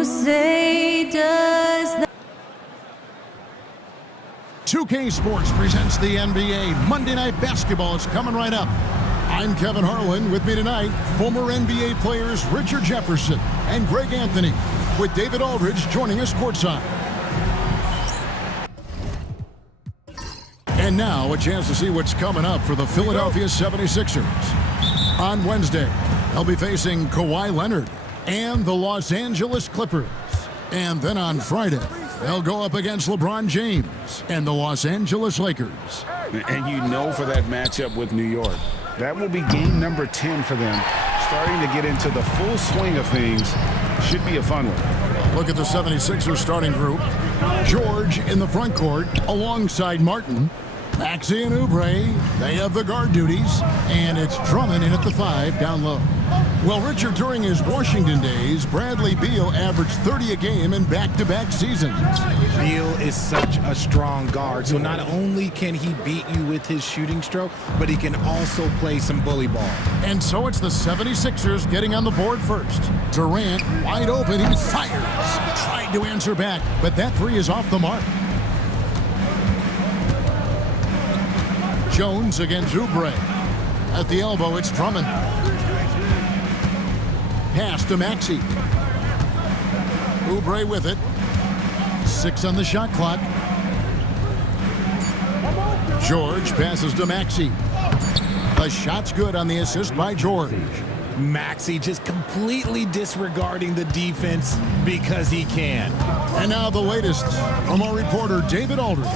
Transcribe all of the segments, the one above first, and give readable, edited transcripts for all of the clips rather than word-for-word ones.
who say does that. 2K Sports presents the NBA Monday Night Basketball. It's coming right up. I'm Kevin Harlan. With me tonight, former NBA players Richard Jefferson and Greg Anthony, with David Aldridge joining us courtside. And now, a chance to see what's coming up for the Philadelphia 76ers. On Wednesday, they'll be facing Kawhi Leonard and the Los Angeles Clippers. And then on Friday, they'll go up against LeBron James and the Los Angeles Lakers. And you know, for that matchup with New York, that will be game number 10 for them. Starting to get into the full swing of things. Should be a fun one. Look at the 76ers starting group. George in the front court alongside Martin. Maxey and Oubre, they have the guard duties. And it's Drummond in at the 5 down low. Well, Richard, during his Washington days, Bradley Beal averaged 30 a game in back-to-back seasons. Beal is such a strong guard, so not only can he beat you with his shooting stroke, but he can also play some bully ball. And so it's the 76ers getting on the board first. Durant, wide open, he fires. Tried to answer back, but that three is off the mark. Jones against Oubre. At the elbow, it's Drummond. Pass to Maxey. Oubre with it. 6 on the shot clock. George passes to Maxey. The shot's good on the assist by George. Maxey just completely disregarding the defense because he can. And now the latest from our reporter, David Aldridge.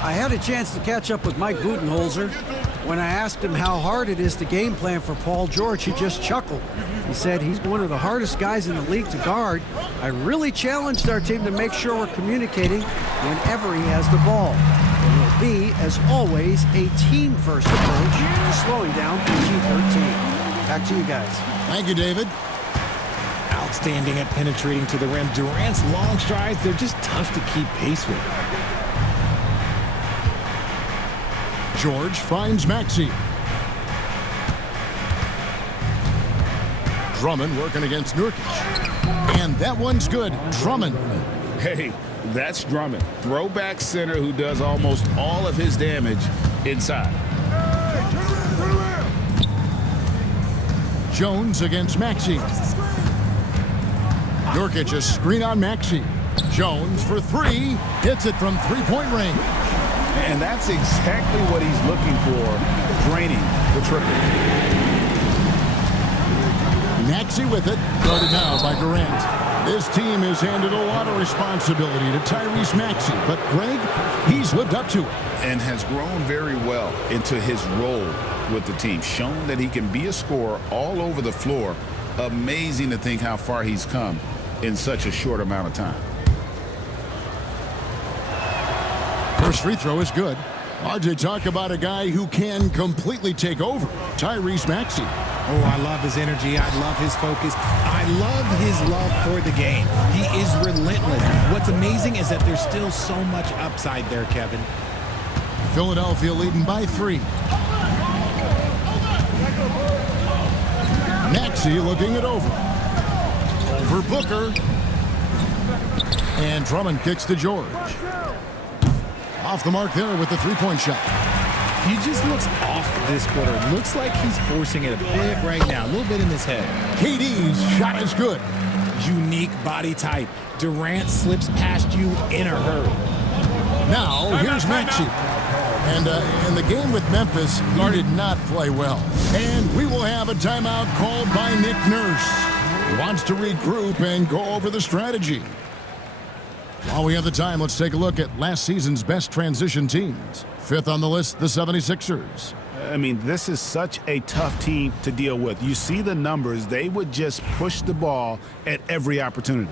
I had a chance to catch up with Mike Budenholzer. When I asked him how hard it is to game plan for Paul George, he just chuckled. He said he's one of the hardest guys in the league to guard. I really challenged our team to make sure we're communicating whenever he has the ball. It will be, as always, a team-first approach, slowing down PG-13. Back to you guys. Thank you, David. Outstanding at penetrating to the rim. Durant's long strides, they're just tough to keep pace with. George finds Maxey. Drummond working against Nurkic. And that one's good. Drummond. Hey, that's Drummond. Throwback center who does almost all of his damage inside. Jones against Maxey. Nurkic a screen on Maxey. Jones for 3. Hits it from three-point range. And that's exactly what he's looking for, draining the triple. Maxey with it, guarded now by Durant. This team has handed a lot of responsibility to Tyrese Maxey, but Greg, he's lived up to it. And has grown very well into his role with the team. Shown that he can be a scorer all over the floor. Amazing to think how far he's come in such a short amount of time. First free throw is good. RJ, talk about a guy who can completely take over. Tyrese Maxey. Oh, I love his energy. I love his focus. I love his love for the game. He is relentless. What's amazing is that there's still so much upside there, Kevin. Philadelphia leading by 3. Maxey looking it over. Over Booker. And Drummond kicks to George. Off the mark there with the three-point shot. He just looks off this quarter. Looks like he's forcing it a bit right now. A little bit in his head. KD's shot is good. Unique body type. Durant slips past you in a hurry. Now, here's Maxey. And in the game with Memphis, he did not play well. And we will have a timeout called by Nick Nurse. He wants to regroup and go over the strategy. While we have the time, let's take a look at last season's best transition teams. 5th on the list, the 76ers. I mean, this is such a tough team to deal with. You see the numbers. They would just push the ball at every opportunity.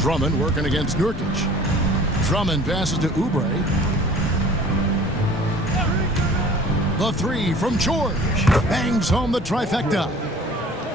Drummond working against Nurkic. Drummond passes to Oubre. The 3 from George. Bangs home the trifecta.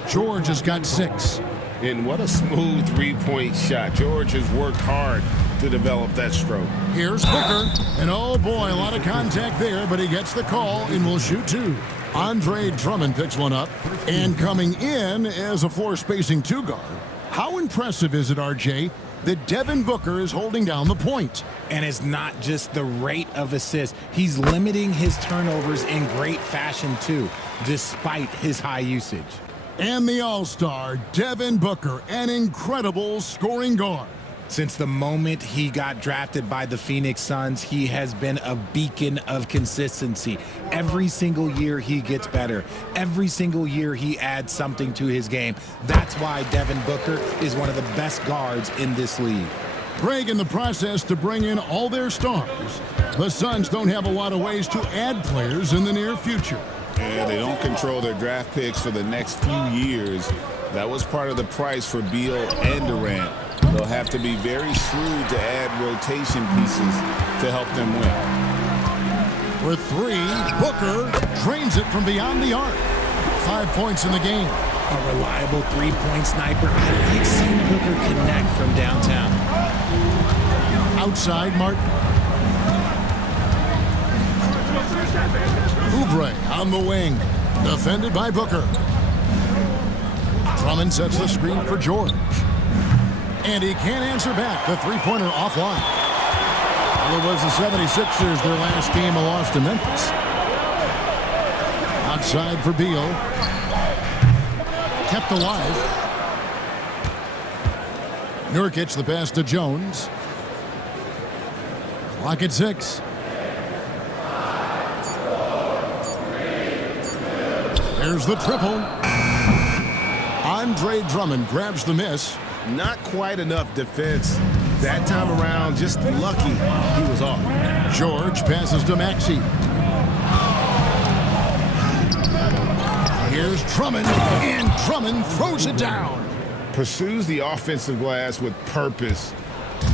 George has got 6. And what a smooth three-point shot. George has worked hard to develop that stroke. Here's Booker, and oh boy, a lot of contact there, but he gets the call and will shoot two. Andre Drummond picks one up, and coming in as a floor spacing two guard. How impressive is it, RJ, that Devin Booker is holding down the point? And it's not just the rate of assists. He's limiting his turnovers in great fashion, too, despite his high usage. And the All-Star, Devin Booker, an incredible scoring guard. Since the moment he got drafted by the Phoenix Suns, he has been a beacon of consistency. Every single year he gets better. Every single year he adds something to his game. That's why Devin Booker is one of the best guards in this league. Greg, in the process to bring in all their stars, the Suns don't have a lot of ways to add players in the near future. And they don't control their draft picks for the next few years. That was part of the price for Beal and Durant. They'll have to be very shrewd to add rotation pieces to help them win. For three, Booker drains it from beyond the arc. 5 points in the game. A reliable three-point sniper. I like seeing Booker connect from downtown. Outside, Martin. Oubre on the wing. Defended by Booker. Drummond sets the screen for George. And he can't answer back. The three-pointer offline. Well, it was the 76ers, their last game, a loss to Memphis. Outside for Beal. Kept alive. Nurkic, the pass to Jones. Clock at 6. There's the triple. Andre Drummond grabs the miss. Not quite enough defense. That time around, just lucky he was off. George passes to Maxey. Here's Drummond, and Drummond throws it down. Pursues the offensive glass with purpose.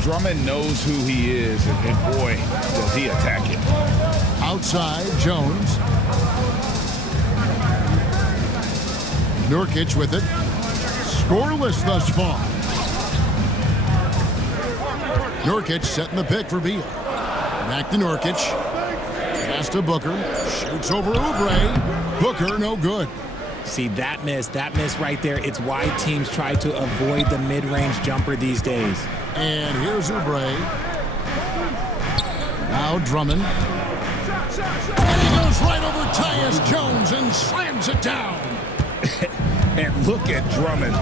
Drummond knows who he is, and boy, does he attack it. Outside, Jones. Nurkic with it. Scoreless thus far. Nurkic setting the pick for Beal. Back to Nurkic. Pass to Booker. Shoots over Oubre. Booker, no good. See, that miss right there, it's why teams try to avoid the mid-range jumper these days. And here's Oubre. Now Drummond. And he goes right over Tyus Jones and slams it down. And look at Drummond,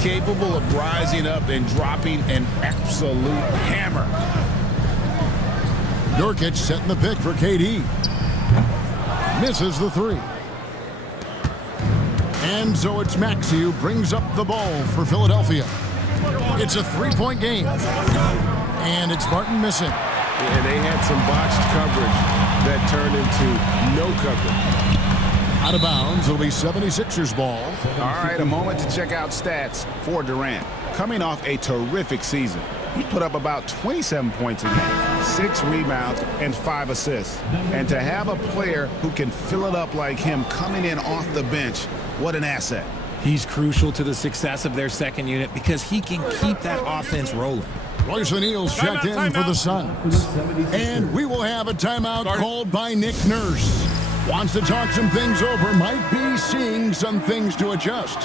capable of rising up and dropping an absolute hammer. Nurkic setting the pick for KD. Misses the three. And so it's Maxey who brings up the ball for Philadelphia. It's a three-point game. And it's Martin missing. And they had some botched coverage that turned into no coverage. Out of bounds, it'll be 76ers ball. All right, a moment to check out stats for Durant. Coming off a terrific season, he put up about 27 points a game, 6 rebounds, and 5 assists. And to have a player who can fill it up like him coming in off the bench, what an asset. He's crucial to the success of their second unit because he can keep that offense rolling. Royce O'Neal's checked in for the Suns. And we will have a timeout called by Nick Nurse. Wants to talk some things over, might be seeing some things to adjust.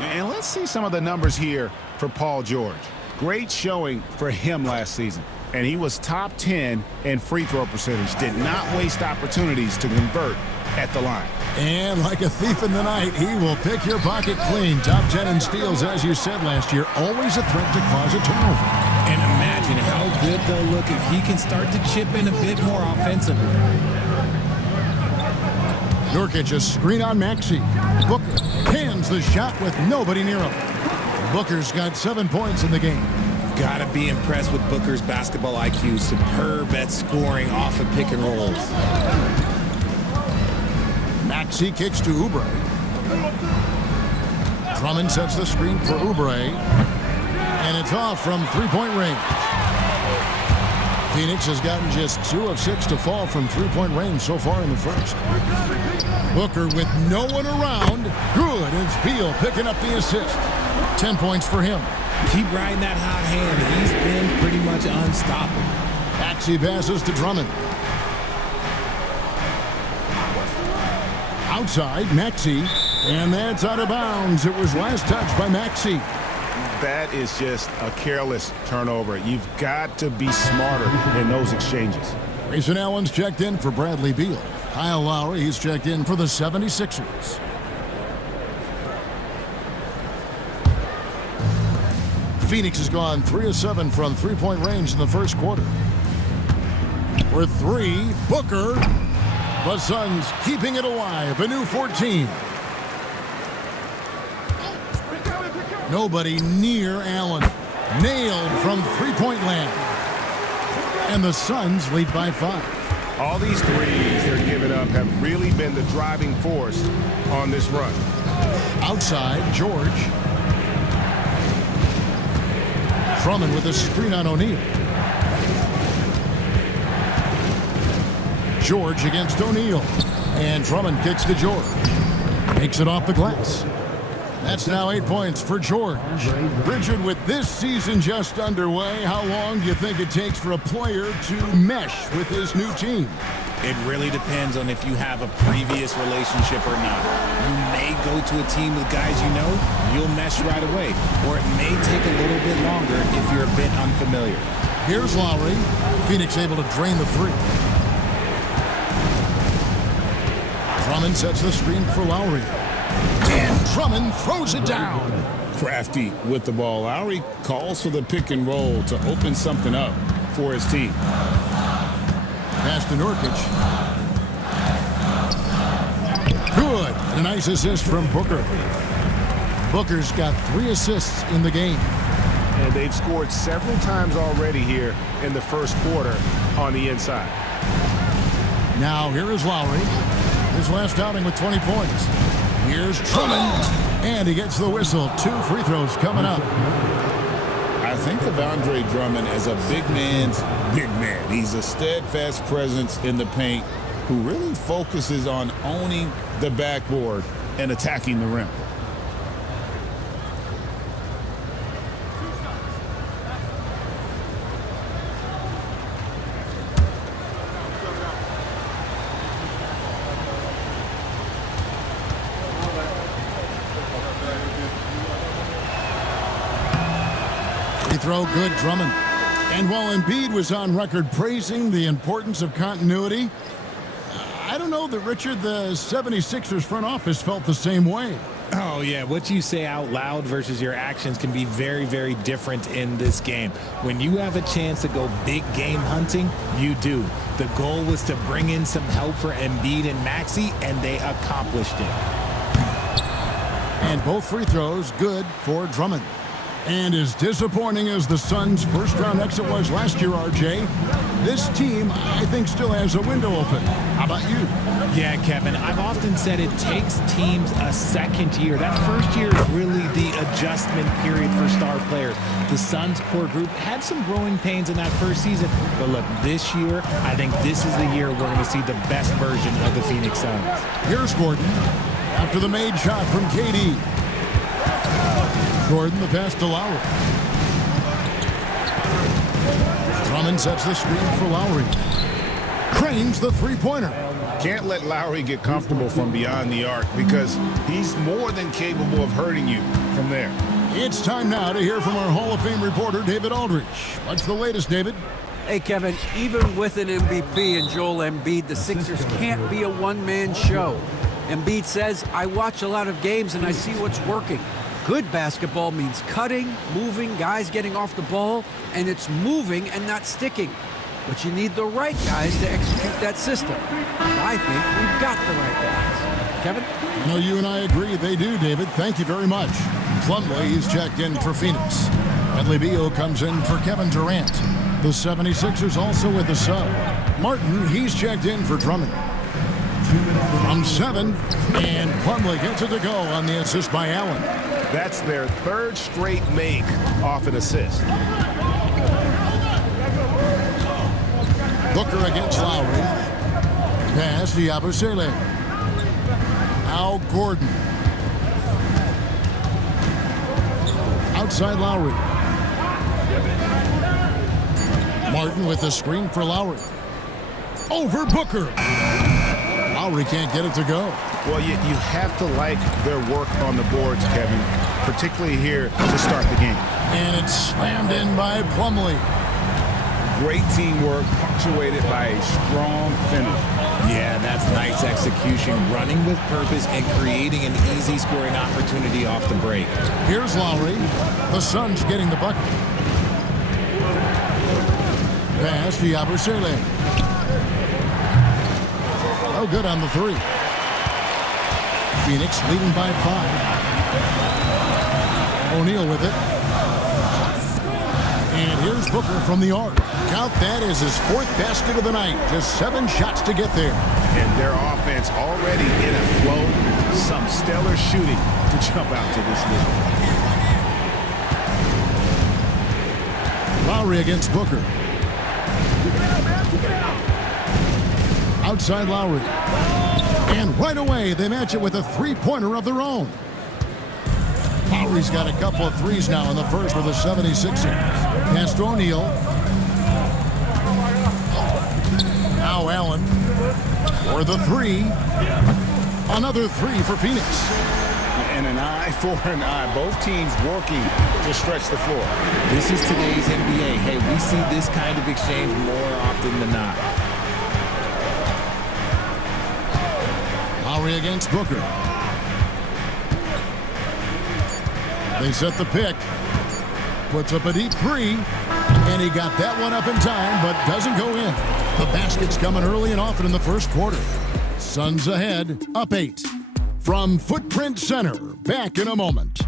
And let's see some of the numbers here for Paul George. Great showing for him last season. And he was top 10 in free throw percentage. Did not waste opportunities to convert at the line. And like a thief in the night, he will pick your pocket clean. Top 10 in steals, as you said last year, always a threat to cause a turnover. And imagine how good they'll look if he can start to chip in a bit more offensively. Nurkic, a screen on Maxey. Booker hands the shot with nobody near him. Booker's got 7 points in the game. Gotta be impressed with Booker's basketball IQ. Superb at scoring off of pick and rolls. Maxey kicks to Oubre. Drummond sets the screen for Oubre. And it's off from three-point range. Phoenix has gotten just 2 of 6 to fall from three-point range so far in the first. Booker with no one around. Good. It's Beal picking up the assist. 10 points for him. Keep riding that hot hand. He's been pretty much unstoppable. Maxey passes to Drummond. Outside, Maxey. And that's out of bounds. It was last touched by Maxey. That is just a careless turnover. You've got to be smarter in those exchanges. Grayson Allen's checked in for Bradley Beal. Kyle Lowry, he's checked in for the 76ers. Phoenix has gone 3 of 7 from three-point range in the first quarter. For 3, Booker. The Suns keeping it alive, a new 14. Nobody near Allen. Nailed from three-point land. And the Suns lead by 5. All these threes they're giving up have really been the driving force on this run. Outside, George. Drummond with a screen on O'Neal. George against O'Neal. And Drummond kicks to George. Makes it off the glass. That's now 8 points for George. Richard, with this season just underway, how long do you think it takes for a player to mesh with his new team? It really depends on if you have a previous relationship or not. You may go to a team with guys you know, you'll mesh right away. Or it may take a little bit longer if you're a bit unfamiliar. Here's Lowry. Phoenix able to drain the 3. Drummond sets the screen for Lowry. And Drummond throws it down. Crafty with the ball. Lowry calls for the pick and roll to open something up for his team. Pass to Nurkic. Good. And a nice assist from Booker. Booker's got 3 assists in the game. And they've scored several times already here in the first quarter on the inside. Now here is Lowry. His last outing with 20 points. Here's Drummond. And he gets the whistle. 2 free throws coming up. I think of Andre Drummond as a big man's big man. He's a steadfast presence in the paint who really focuses on owning the backboard and attacking the rim. Throw good, Drummond. And while Embiid was on record praising the importance of continuity, I don't know that, Richard, the 76ers front office felt the same way. Oh, yeah. What you say out loud versus your actions can be very, very different in this game. When you have a chance to go big game hunting, you do. The goal was to bring in some help for Embiid and Maxey, and they accomplished it. And both free throws good for Drummond. And as disappointing as the Suns' first-round exit was last year, RJ, this team, I think, still has a window open. How about you? Yeah, Kevin, I've often said it takes teams a second year. That first year is really the adjustment period for star players. The Suns' core group had some growing pains in that first season, but look, this year, I think this is the year we're going to see the best version of the Phoenix Suns. Here's Gordon after the made shot from KD. Gordon, the pass to Lowry. Drummond sets the screen for Lowry. Cranes the three-pointer. Can't let Lowry get comfortable from beyond the arc because he's more than capable of hurting you from there. It's time now to hear from our Hall of Fame reporter, David Aldridge. What's the latest, David? Hey, Kevin, even with an MVP and Joel Embiid, the Sixers can't be a one-man show. Embiid says, I watch a lot of games and I see what's working. Good basketball means cutting, moving, guys getting off the ball, and it's moving and not sticking. But you need the right guys to execute that system. And I think we've got the right guys. Kevin? I know you and I agree they do, David. Thank you very much. Plumlee, he's checked in for Phoenix. Bradley Beal comes in for Kevin Durant. The 76ers also with the sub. Martin, he's checked in for Drummond. From 7, and Plumlee gets it to go on the assist by Allen. That's their third straight make off an assist. Booker against Lowry. Pass to Yabusele. Al Gordon. Outside Lowry. Martin with the screen for Lowry. Over Booker. Lowry can't get it to go. Well, you have to like their work on the boards, Kevin, particularly here to start the game. And it's slammed in by Plumlee. Great teamwork, punctuated by a strong finish. Yeah, that's nice execution, running with purpose and creating an easy scoring opportunity off the break. Here's Lowry. The Suns getting the bucket. Pass to Yabusele. Oh, good on the three. Phoenix leading by 5. O'Neal with it. And here's Booker from the arc. Count that as his 4th basket of the night. Just 7 shots to get there. And their offense already in a flow. Some stellar shooting to jump out to this lead. Lowry against Booker. Outside Lowry. And right away, they match it with a three-pointer of their own. Lowry's got a couple of threes now in the first for the 76ers. Pass to O'Neal. Now Allen for the three. Another three for Phoenix. And an eye for an eye. Both teams working to stretch the floor. This is today's NBA. Hey, we see this kind of exchange more often than not. Lowry against Booker. They set the pick. Puts up a deep three. And he got that one up in time, but doesn't go in. The basket's coming early and often in the first quarter. Suns ahead, up 8. From Footprint Center, back in a moment.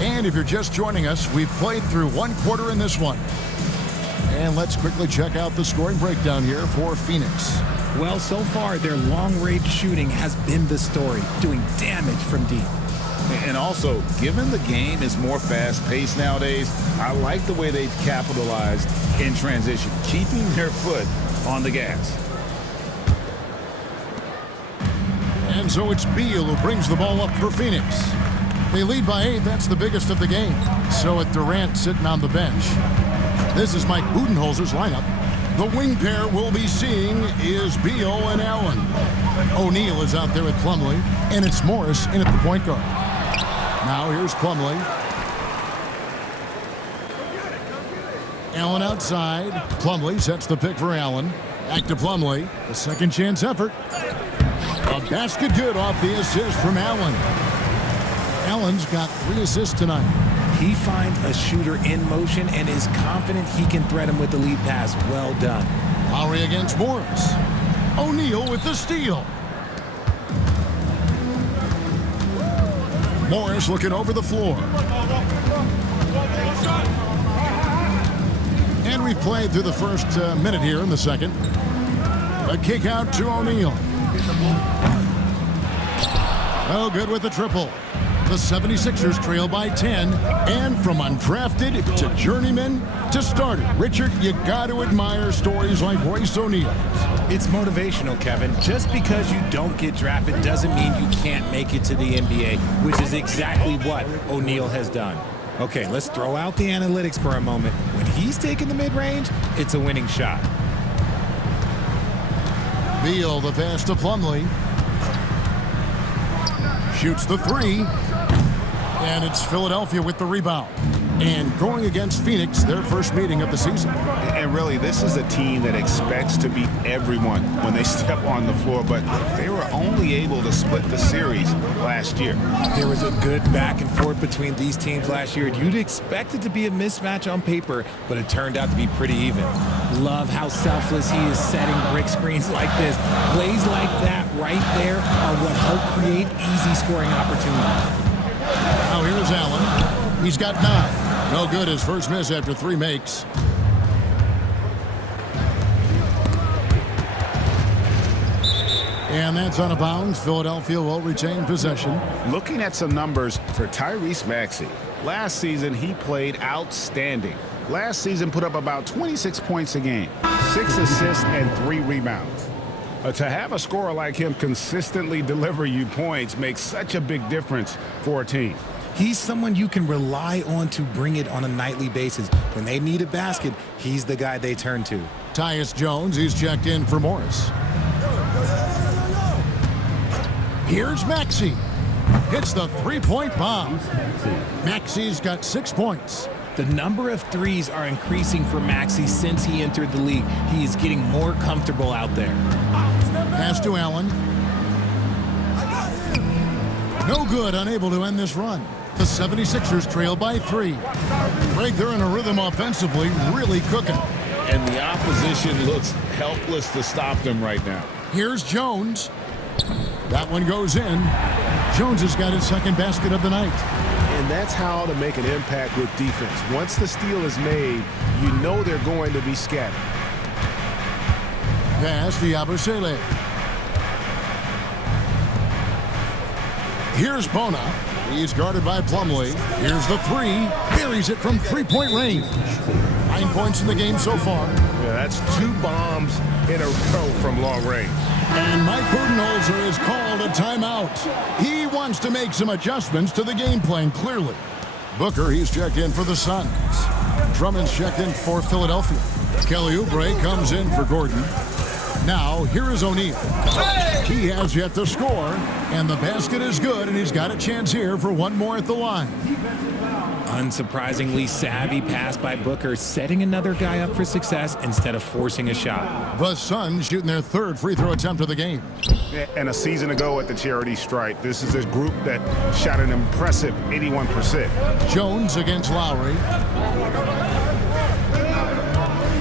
And if you're just joining us, we've played through 1 quarter in this one. And let's quickly check out the scoring breakdown here for Phoenix. Well, so far, their long-range shooting has been the story, doing damage from deep. And also, given the game is more fast-paced nowadays, I like the way they've capitalized in transition, keeping their foot on the gas. And so it's Beal who brings the ball up for Phoenix. They lead by 8. That's the biggest of the game. So with Durant sitting on the bench. This is Mike Budenholzer's lineup. The wing pair we'll be seeing is Beal and Allen. O'Neal is out there with Plumlee, and it's Morris in at the point guard. Now here's Plumlee. Allen outside. Plumlee sets the pick for Allen. Back to Plumlee. The second chance effort. A basket good off the assist from Allen. Allen's got 3 assists tonight. He finds a shooter in motion and is confident he can threat him with the lead pass. Well done. Lowry against Morris. O'Neal with the steal. Morris looking over the floor. And we've played through the first minute here in the second. A kick out to O'Neal. Oh, good with the triple. The 76ers trail by 10, and from undrafted to journeyman to starter. Richard, you got to admire stories like Royce O'Neal. It's motivational, Kevin. Just because you don't get drafted doesn't mean you can't make it to the NBA, which is exactly what O'Neal has done. Okay, let's throw out the analytics for a moment. When he's taking the mid-range, it's a winning shot. Beal, the pass to Plumlee. Shoots the three. And it's Philadelphia with the rebound. And going against Phoenix, their first meeting of the season. And really, this is a team that expects to beat everyone when they step on the floor, but they were only able to split the series last year. There was a good back and forth between these teams last year. You'd expect it to be a mismatch on paper, but it turned out to be pretty even. Love how selfless he is setting brick screens like this. Plays like that right there are what help create easy scoring opportunities. Now here's Allen. He's got 9. No good, his first miss after 3 makes. And that's out of bounds. Philadelphia will retain possession. Looking at some numbers for Tyrese Maxey. Last season, he played outstanding. Last season put up about 26 points a game, 6 assists and 3 rebounds. To have a scorer like him consistently deliver you points makes such a big difference for a team. He's someone you can rely on to bring it on a nightly basis. When they need a basket, he's the guy they turn to. Tyus Jones, he's checked in for Morris. Here's Maxey. Hits the 3-point bomb. Maxey's got 6 points. The number of threes are increasing for Maxey since he entered the league. He is getting more comfortable out there. Pass to Allen. No good, unable to end this run. The 76ers trail by 3. Greg, they're in a rhythm offensively, really cooking. And the opposition looks helpless to stop them right now. Here's Jones. That one goes in. Jones has got his second basket of the night. And that's how to make an impact with defense. Once the steal is made, you know they're going to be scattered. Pass to Yabusele. Here's Bona. He's guarded by Plumlee. Here's the 3. Buries it from 3-point range. 9 points in the game so far. Yeah, that's 2 bombs in a row from long range. And Mike Budenholzer has called a timeout. He wants to make some adjustments to the game plan, clearly. Booker, he's checked in for the Suns. Drummond's checked in for Philadelphia. Kelly Oubre comes in for Gordon. Now, here is O'Neal. He has yet to score, and the basket is good, and he's got a chance here for one more at the line. Unsurprisingly savvy pass by Booker, setting another guy up for success instead of forcing a shot. The Suns shooting their 3rd free throw attempt of the game. And a season ago at the charity stripe, this is a group that shot an impressive 81%. Jones against Lowry.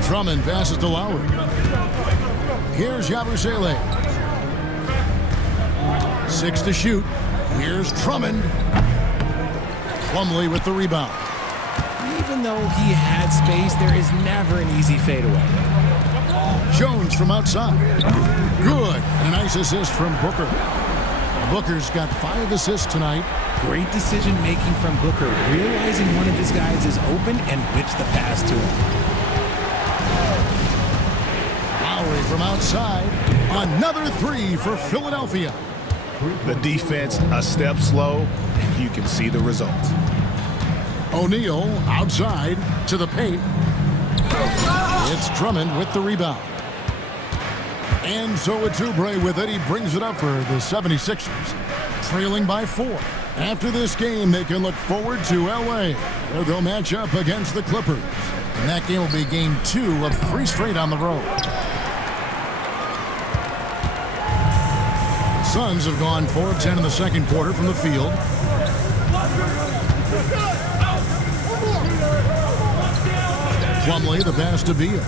Drummond passes to Lowry. Here's Yabusele. 6 to shoot. Here's Drummond. Plumlee with the rebound. Even though he had space, there is never an easy fadeaway. Jones from outside. Good. And a nice assist from Booker. Booker's got 5 assists tonight. Great decision-making from Booker, realizing one of his guys is open and whips the pass to him. Lowry from outside. Another 3 for Philadelphia. The defense a step slow, and you can see the results. O'Neal outside to the paint. It's Drummond with the rebound. And so it's Oubre with it. He brings it up for the 76ers, trailing by 4. After this game, they can look forward to L.A., where they'll match up against the Clippers. And that game will be game 2 of 3 straight on the road. Suns have gone 4 of 10 in the second quarter from the field. Plumlee, the pass to Beal.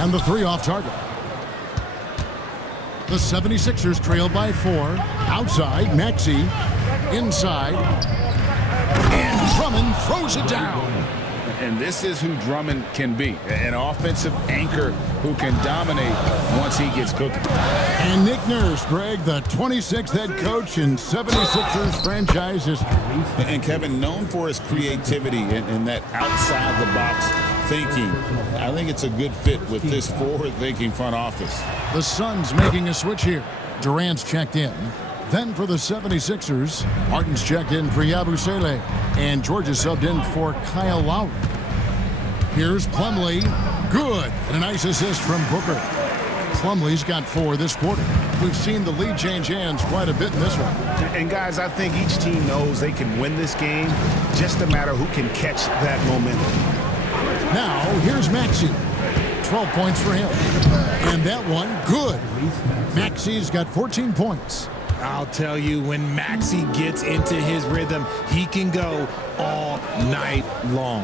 And the 3 off target. The 76ers trail by 4. Outside, Maxey. Inside. And Drummond throws it down. And this is who Drummond can be, an offensive anchor who can dominate once he gets cooking. And Nick Nurse, Greg, the 26th head coach in 76ers franchise history. And Kevin, known for his creativity and that outside-the-box thinking, I think it's a good fit with this forward-thinking front office. The Suns making a switch here. Durant's checked in. Then for the 76ers, Martin's checked in for Yabusele. And George is subbed in for Kyle Lowry. Here's Plumlee. Good. And a nice assist from Booker. Plumlee's got 4 this quarter. We've seen the lead change hands quite a bit in this one. And guys, I think each team knows they can win this game. Just a matter who can catch that momentum. Now, here's Maxey. 12 points for him. And that one, good. Maxey's got 14 points. I'll tell you, when Maxey gets into his rhythm, he can go all night long.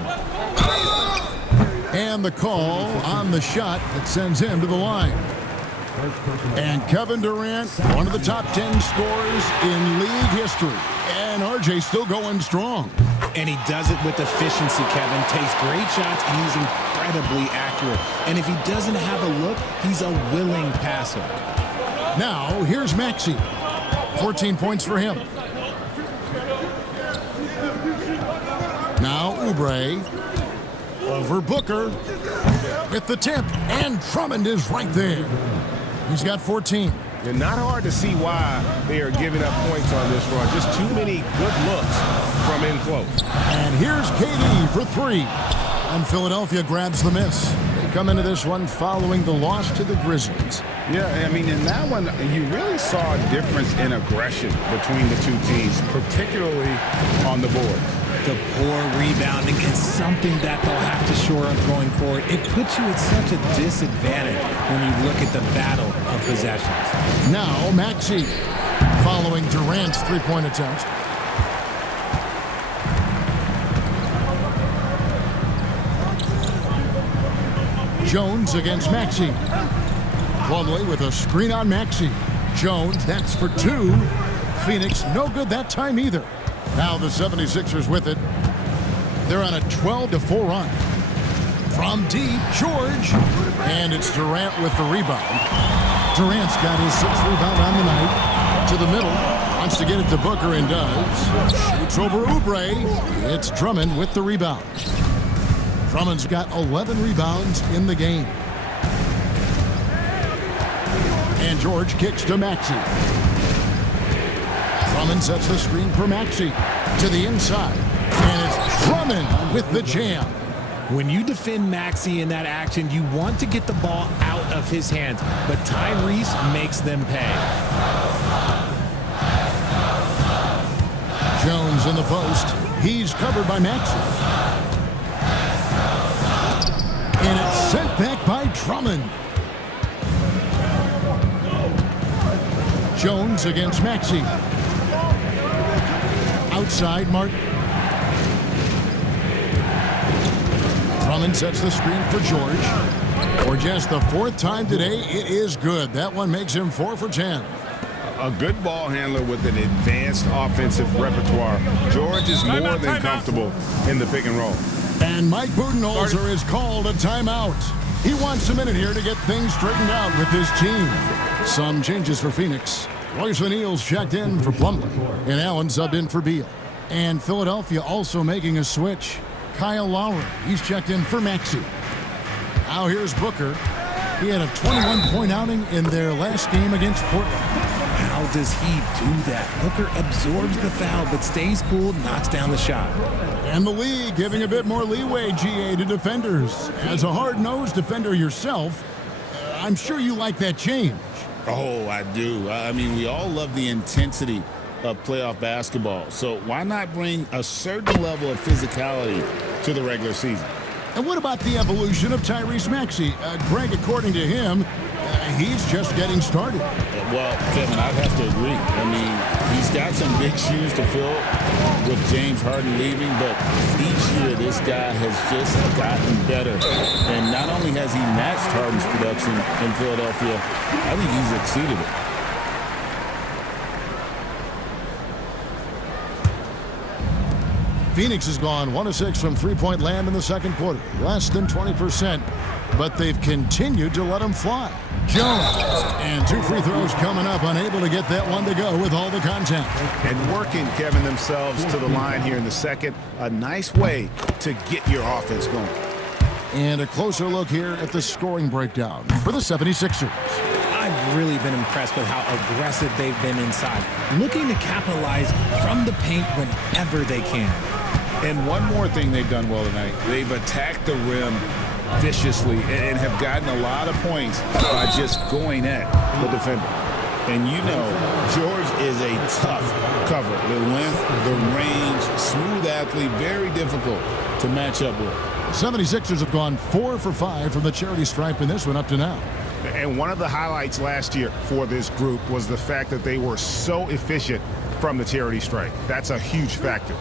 And the call on the shot that sends him to the line. And Kevin Durant, one of the top 10 scorers in league history. And RJ still going strong. And he does it with efficiency, Kevin. Takes great shots, and he's incredibly accurate. And if he doesn't have a look, he's a willing passer. Now, here's Maxey. 14 points for him. Now, Oubre over Booker with the tip, and Drummond is right there. He's got 14. And not hard to see why they are giving up points on this run. Just too many good looks from in close. And here's KD for three. And Philadelphia grabs the miss. They come into this one following the loss to the Grizzlies. Yeah, I mean, in that one, you really saw a difference in aggression between the two teams, particularly on the board. The poor rebounding is something that they'll have to shore up going forward. It puts you at such a disadvantage when you look at the battle of possessions. Now, Maxey following Durant's three-point attempt. Jones against Maxey. Plumlee with a screen on Maxey. Jones, that's for two. Phoenix, no good that time either. Now the 76ers with it. They're on a 12-4 run. From deep, George. And it's Durant with the rebound. Durant's got his sixth rebound on the night. To the middle. Wants to get it to Booker and does. Shoots over Oubre. It's Drummond with the rebound. Drummond's got 11 rebounds in the game. And George kicks to Maxey. Drummond sets the screen for Maxey to the inside. And it's Drummond with the jam. When you defend Maxey in that action, you want to get the ball out of his hands, but Tyrese makes them pay. Jones in the post. He's covered by Maxey. And it's sent back by Drummond. Jones against Maxey. Outside, Martin. Drummond sets the screen for George. For just the fourth time today, it is good. That one makes him 4 for 10. A good ball handler with an advanced offensive repertoire. George is more than comfortable in the pick and roll. And Mike Budenholzer is called a timeout. He wants a minute here to get things straightened out with his team. Some changes for Phoenix. Royce O'Neal's checked in for Plumlee. And Allen subbed in for Beal. And Philadelphia also making a switch. Kyle Lowry, he's checked in for Maxey. Now here's Booker. He had a 21-point outing in their last game against Portland. How does he do that? Booker absorbs the foul, but stays cool, knocks down the shot. And the league giving a bit more leeway, GA, to defenders. As a hard-nosed defender yourself, I'm sure you like that change. Oh, I do. I mean, we all love the intensity of playoff basketball. So why not bring a certain level of physicality to the regular season? And what about the evolution of Tyrese Maxey? Greg, according to him, he's just getting started. Well, Kevin, I'd have to agree. I mean, he's got some big shoes to fill with James Harden leaving, but each year this guy has just gotten better. And not only has he matched Harden's production in Philadelphia, I think he's exceeded it. Phoenix has gone 1 of 6 from three-point land in the second quarter. Less than 20%, but they've continued to let them fly. Jones, and 2 free throws coming up, unable to get that one to go with all the contact. And working, Kevin, themselves to the line here in the second. A nice way to get your offense going. And a closer look here at the scoring breakdown for the 76ers. I've really been impressed with how aggressive they've been inside, looking to capitalize from the paint whenever they can. And one more thing they've done well tonight. They've attacked the rim viciously and have gotten a lot of points by just going at the defender. And you know, George is a tough cover. The length, the range, smooth athlete, very difficult to match up with. The 76ers have gone 4 for 5 from the charity stripe in this one up to now. And one of the highlights last year for this group was the fact that they were so efficient from the charity stripe. That's a huge factor.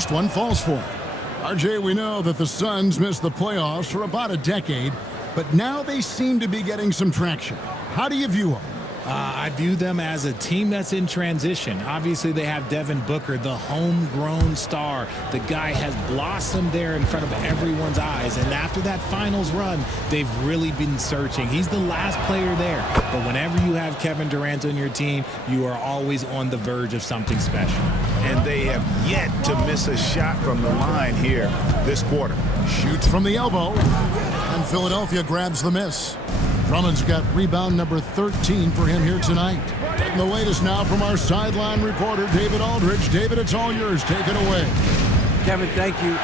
first one falls for him. RJ, we know that the Suns missed the playoffs for about a decade, but now they seem to be getting some traction. How do you view them? I view them as a team that's in transition. Obviously, they have Devin Booker, the homegrown star. The guy has blossomed there in front of everyone's eyes. And after that finals run, they've really been searching. He's the last player there. But whenever you have Kevin Durant on your team, you are always on the verge of something special. And they have yet to miss a shot from the line here this quarter. Shoots from the elbow, and Philadelphia grabs the miss. Drummond's got rebound number 13 for him here tonight. And the latest now from our sideline reporter, David Aldridge. David, it's all yours. Take it away. Kevin, thank you.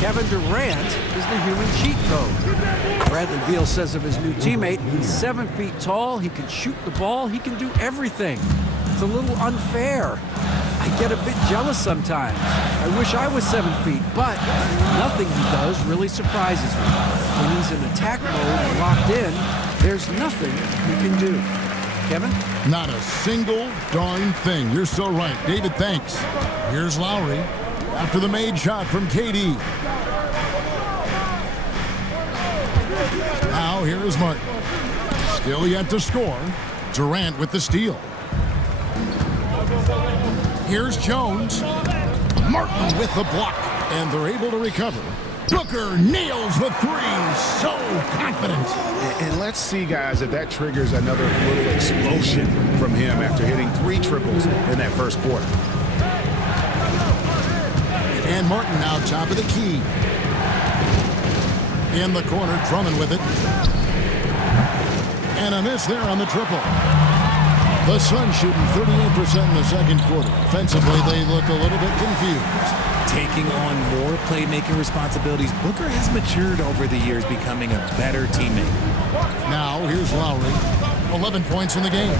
Kevin Durant is the human cheat code. Bradley Beal says of his new teammate, he's 7 feet tall, he can shoot the ball, he can do everything. It's a little unfair. I get a bit jealous sometimes. I wish I was 7 feet, but nothing he does really surprises me. When he's in attack mode and locked in, there's nothing he can do. Kevin? Not a single darn thing. You're so right. David, thanks. Here's Lowry after the made shot from KD. Now here is Martin. Still yet to score. Durant with the steal. Here's Jones. Martin with the block. And they're able to recover. Booker nails the three. So confident. And let's see, guys, if that triggers another little explosion from him after hitting 3 triples in that first quarter. And Martin now top of the key. In the corner, Drummond with it. And a miss there on the triple. The Suns shooting 38% in the second quarter. Offensively, they look a little bit confused. Taking on more playmaking responsibilities, Booker has matured over the years, becoming a better teammate. Now, here's Lowry. 11 points in the game.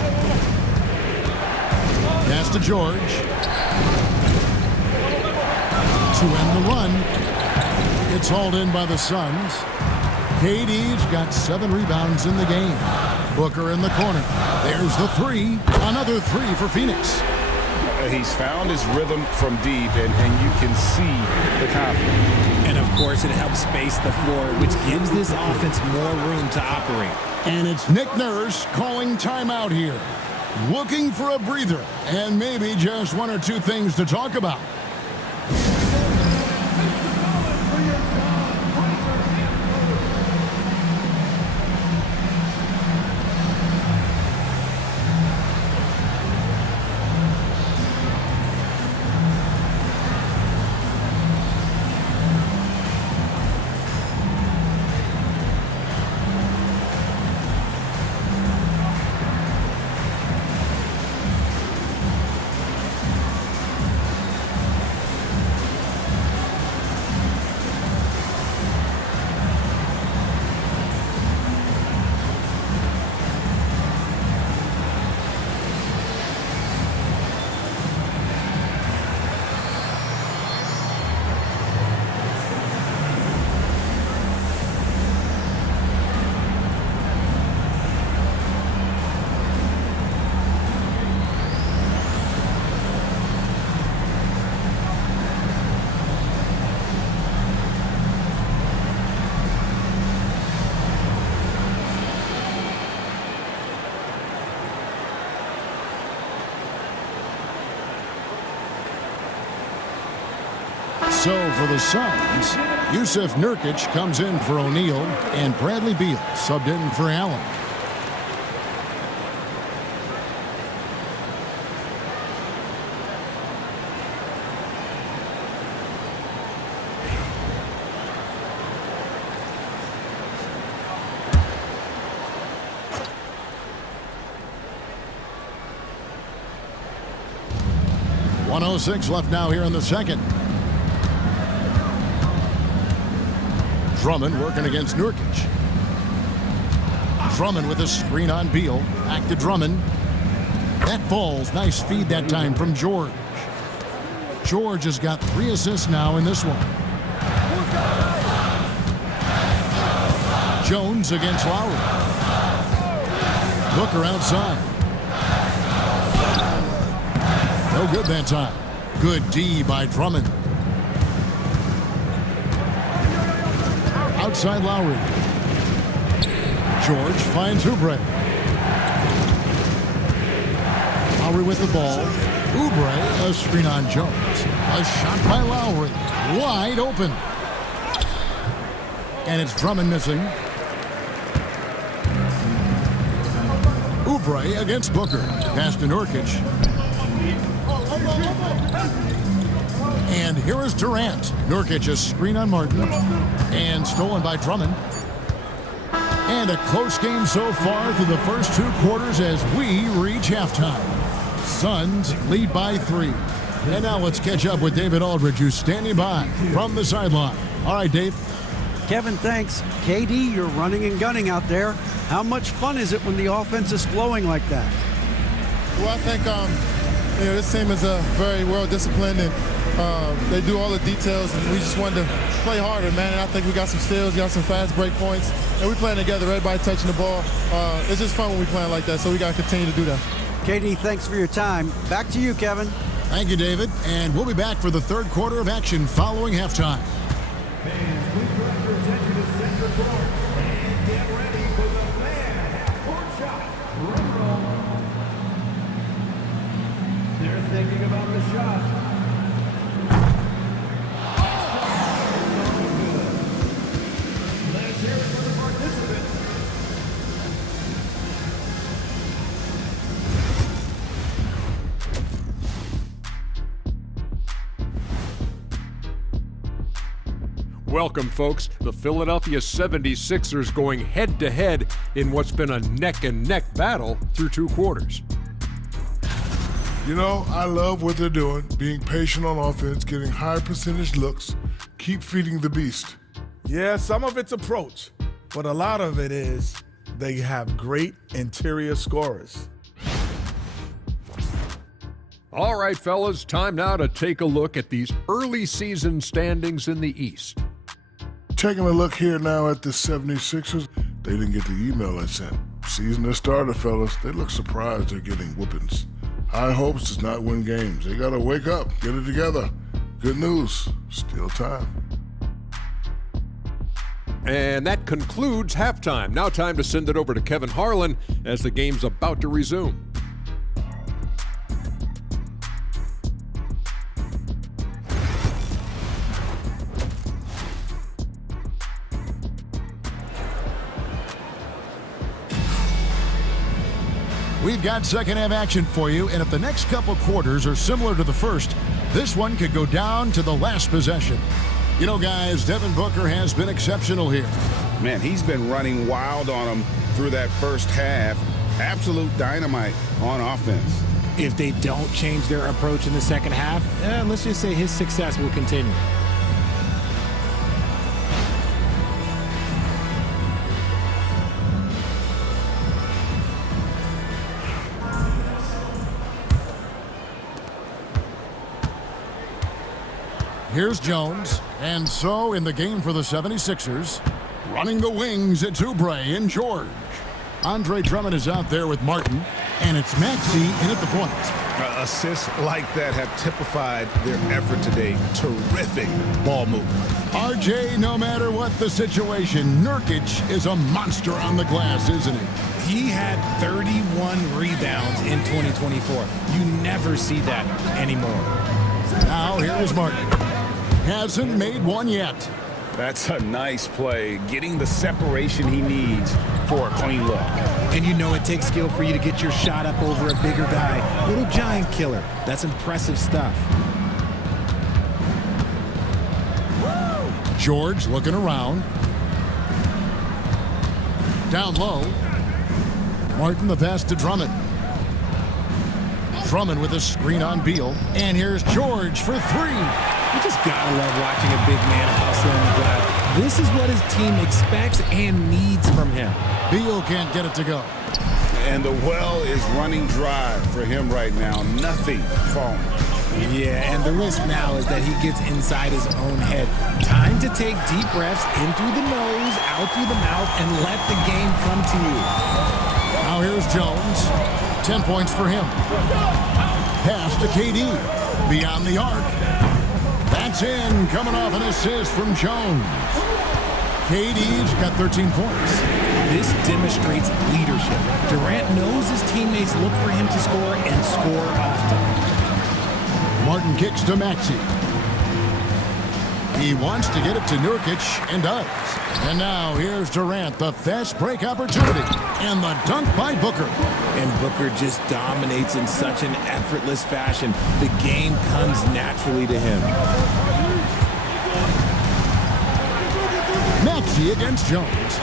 Pass to George. To end the run. It's hauled in by the Suns. KD's got 7 rebounds in the game. Booker in the corner. There's the 3. Another 3 for Phoenix. He's found his rhythm from deep, and you can see the confidence. And, of course, it helps space the floor, which gives this offense more room to operate. And it's Nick Nurse calling timeout here. Looking for a breather and maybe just 1 or 2 things to talk about. So for the Suns, Yusuf Nurkic comes in for O'Neal, and Bradley Beal subbed in for Allen. .106 left now here in the second. Drummond working against Nurkic. Drummond with a screen on Beal. Back to Drummond. That falls. Nice feed that time from George. George has got 3 assists now in this one. Jones against Lowry. Booker outside. No good that time. Good D by Drummond. outside Lowry. George finds Oubre. Lowry with the ball. Oubre, a screen on Jones. A shot by Lowry. Wide open. And it's Drummond missing. Oubre against Booker. Pass to Nurkic. And here is Durant. Nurkic, a screen on Martin. And stolen by Drummond. And a close game so far through the first 2 quarters as we reach halftime. Suns lead by 3. And now let's catch up with David Aldridge, who's standing by from the sideline. All right, Dave. Kevin, thanks. KD, you're running and gunning out there. How much fun is it when the offense is flowing like that? Well, I think this team is very well disciplined, and they do all the details, and we just wanted to play harder, man. And I think we got some steals, got some fast break points, and we playing together, everybody touching the ball. It's just fun when we playing like that, so we got to continue to do that. KD, thanks for your time. Back to you, Kevin. Thank you, David. And we'll be back for the 3rd quarter of action following halftime. They're thinking about the shot. Let's hear it for the participants. Welcome, folks. The Philadelphia 76ers going head-to-head in what's been a neck-and-neck battle through 2 quarters. You know, I love what they're doing, being patient on offense, getting high percentage looks, keep feeding the beast. Yeah, some of it's approach, but a lot of it is they have great interior scorers. All right, fellas, time now to take a look at these early season standings in the East. Taking a look here now at the 76ers, they didn't get the email I sent. Season has started, fellas. They look surprised they're getting whoopings. High hopes does not win games. They gotta wake up, get it together. Good news, still time. And that concludes halftime. Now time to send it over to Kevin Harlan as the game's about to resume. We've got second half action for you, and if the next couple quarters are similar to the first, this one could go down to the last possession. You know, guys, Devin Booker has been exceptional here. Man, he's been running wild on them through that first half. Absolute dynamite on offense. If they don't change their approach in the second half, let's just say his success will continue. Here's Jones, and so in the game for the 76ers, running the wings, it's Oubre and George. Andre Drummond is out there with Martin, and it's Maxey in at the point. Assists like that have typified their effort today. Terrific ball movement. RJ, no matter what the situation, Nurkic is a monster on the glass, isn't he? He had 31 rebounds in 2024. You never see that anymore. Now here is Martin. Hasn't made one yet. That's a nice play, getting the separation he needs for a clean look. And you know it takes skill for you to get your shot up over a bigger guy. Little giant killer. That's impressive stuff. George looking around. Down low. Martin the pass to Drummond. Drummond with a screen on Beal. And here's George for 3. You just gotta love watching a big man hustle on the glass. This is what his team expects and needs from him. Beal can't get it to go. And the well is running dry for him right now. Nothing falling. Yeah, and the risk now is that he gets inside his own head. Time to take deep breaths in through the nose, out through the mouth, and let the game come to you. Now here's Jones. 10 points for him. Pass to KD. Beyond the arc. That's in, coming off an assist from Jones. KD's got 13 points. This demonstrates leadership. Durant knows his teammates look for him to score and score often. Martin kicks to Maxey. He wants to get it to Nurkic and does. And now here's Durant, the fast break opportunity. And the dunk by Booker. And Booker just dominates in such an effortless fashion. The game comes naturally to him. Maxey against Jones.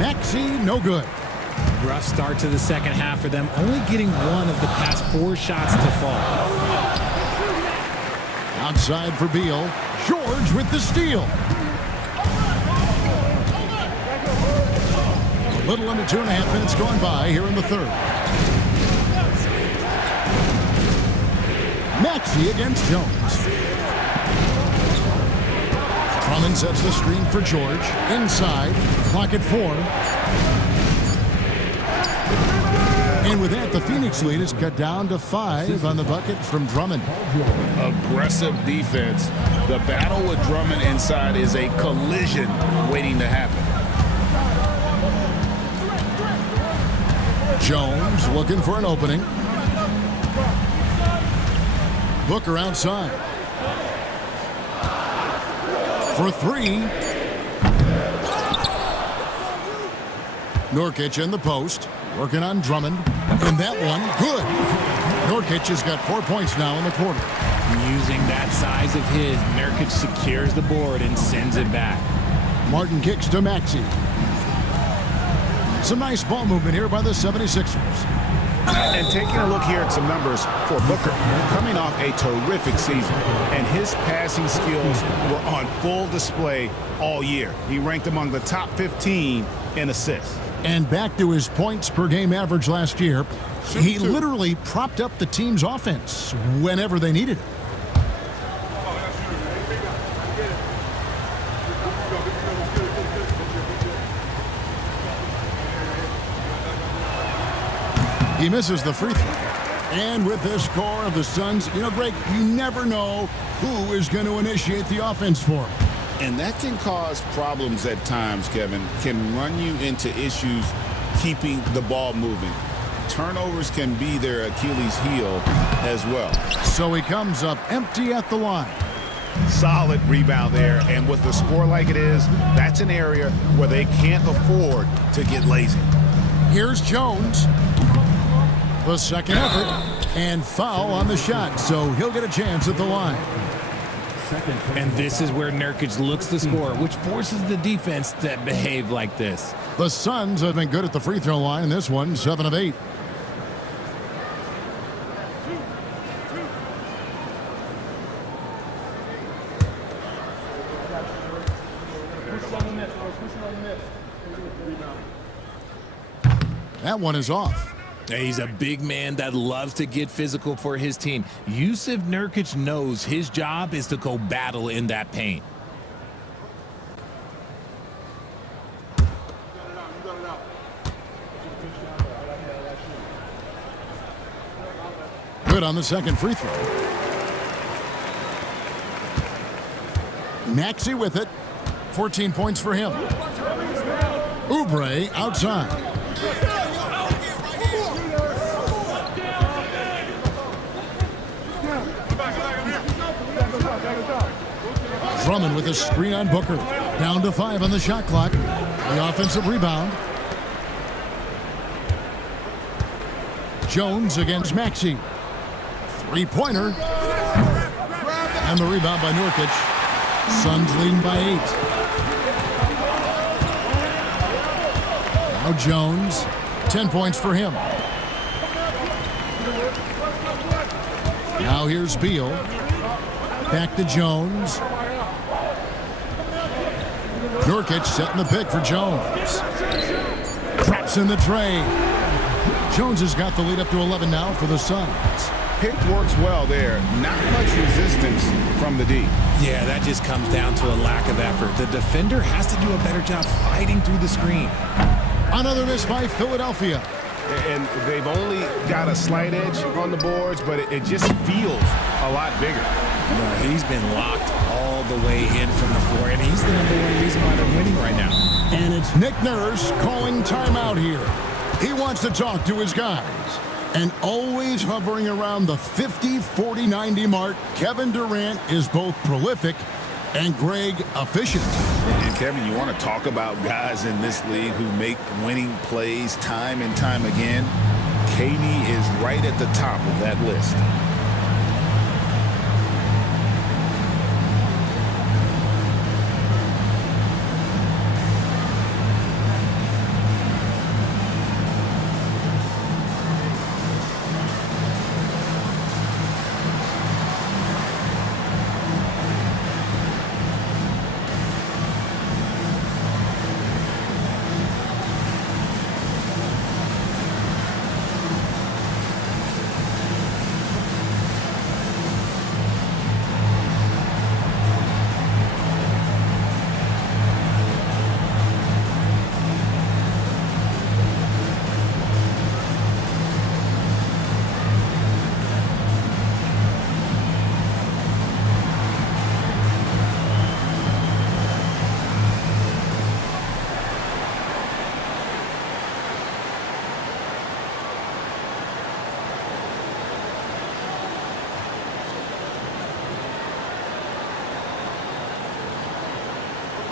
Maxey, no good. Rough start to the second half for them, only getting one of the past 4 shots to fall. Outside for Beal. George with the steal. A little under 2.5 minutes gone by here in the third. Maxey against Jones. Drummond sets the screen for George. Inside. Clock at 4. And with that, the Phoenix lead is cut down to 5 on the bucket from Drummond. Aggressive defense. The battle with Drummond inside is a collision waiting to happen. Jones looking for an opening. Booker outside. For 3. Nurkic in the post. Working on Drummond. And that one, good. Nurkic has got 4 points now in the quarter. Using that size of his, Nurkic secures the board and sends it back. Martin kicks to Maxey. Some nice ball movement here by the 76ers. And taking a look here at some numbers for Booker, coming off a terrific season, and his passing skills were on full display all year. He ranked among the top 15 in assists. And back to his points per game average last year, he literally propped up the team's offense whenever they needed it. He misses the free throw. And with this score of the Suns, Greg, you never know who is going to initiate the offense for him. And that can cause problems at times, Kevin. Can run you into issues keeping the ball moving. Turnovers can be their Achilles heel as well. So he comes up empty at the line. Solid rebound there, and with the score like it is, that's an area where they can't afford to get lazy. Here's Jones. The second effort, and foul on the shot, so he'll get a chance at the line. And this is where Nurkic looks to score, which forces the defense to behave like this. The Suns have been good at the free throw line in this one, 7 of 8. That one is off. He's a big man that loves to get physical for his team. Yusuf Nurkic knows his job is to go battle in that paint. Good on the second free throw. Maxey with it. 14 points for him. Oubre outside. Drummond with a screen on Booker. Down to 5 on the shot clock. The offensive rebound. Jones against Maxey. Three-pointer. And the rebound by Nurkic. Suns leading by 8. Now Jones. 10 points for him. Now here's Beal. Back to Jones. Nurkic setting the pick for Jones. Traps in the tray. Jones has got the lead up to 11 now for the Suns. Pick works well there. Not much resistance from the D. Yeah, that just comes down to a lack of effort. The defender has to do a better job fighting through the screen. Another miss by Philadelphia. And they've only got a slight edge on the boards, but it just feels a lot bigger. No, he's been locked all the way in from the floor, and he's the #1 reason why they're winning right now. And it's Nick Nurse calling timeout here. He wants to talk to his guys. And always hovering around the 50, 40, 90 mark, Kevin Durant is both prolific and Greg efficient. And Kevin, you want to talk about guys in this league who make winning plays time and time again? KD is right at the top of that list.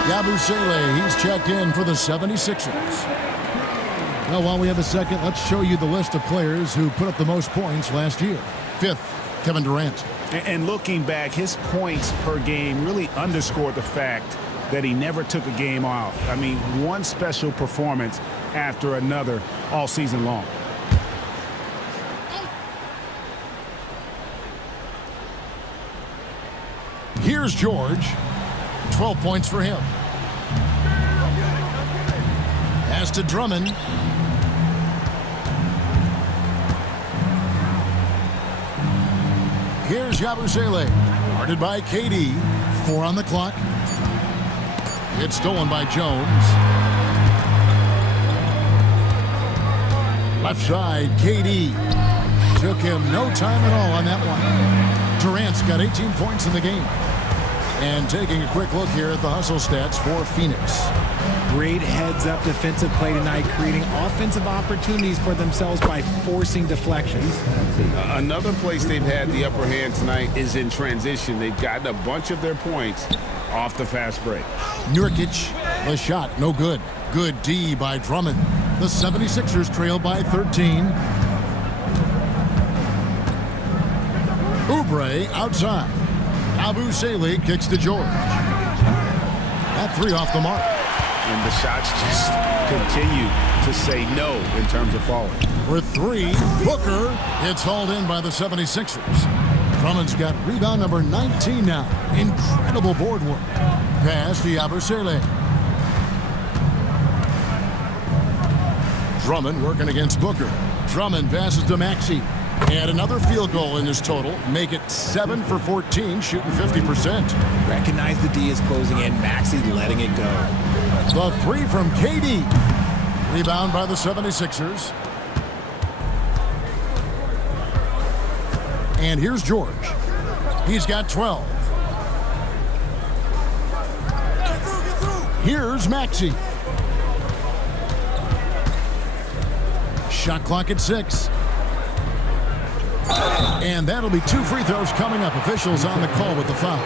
Yabusele, he's checked in for the 76ers. Well, while we have a second, let's show you the list of players who put up the most points last year. 5th, Kevin Durant. And looking back, his points per game really underscored the fact that he never took a game off. I mean, one special performance after another all season long. Here's George. 12 points for him. Pass to Drummond. Here's Yabusele. Guarded by KD. 4 on the clock. It's stolen by Jones. Left side, KD. Took him no time at all on that one. Durant's got 18 points in the game. And taking a quick look here at the hustle stats for Phoenix. Great heads-up defensive play tonight, creating offensive opportunities for themselves by forcing deflections. Another place they've had the upper hand tonight is in transition. They've gotten a bunch of their points off the fast break. Nurkic, the shot, no good. Good D by Drummond. The 76ers trail by 13. Oubre outside. Yabusele kicks to George. That 3 off the mark. And the shots just continue to say no in terms of falling. For 3, Booker. It's hauled in by the 76ers. Drummond's got rebound number 19 now. Incredible board work. Pass to Yabusele. Drummond working against Booker. Drummond passes to Maxey. And another field goal in his total. Make it 7 for 14, shooting 50%. Recognize the D is closing in. Maxey letting it go. The 3 from KD. Rebound by the 76ers. And here's George. He's got 12. Here's Maxey. Shot clock at 6. And that'll be 2 free throws coming up. Officials on the call with the foul.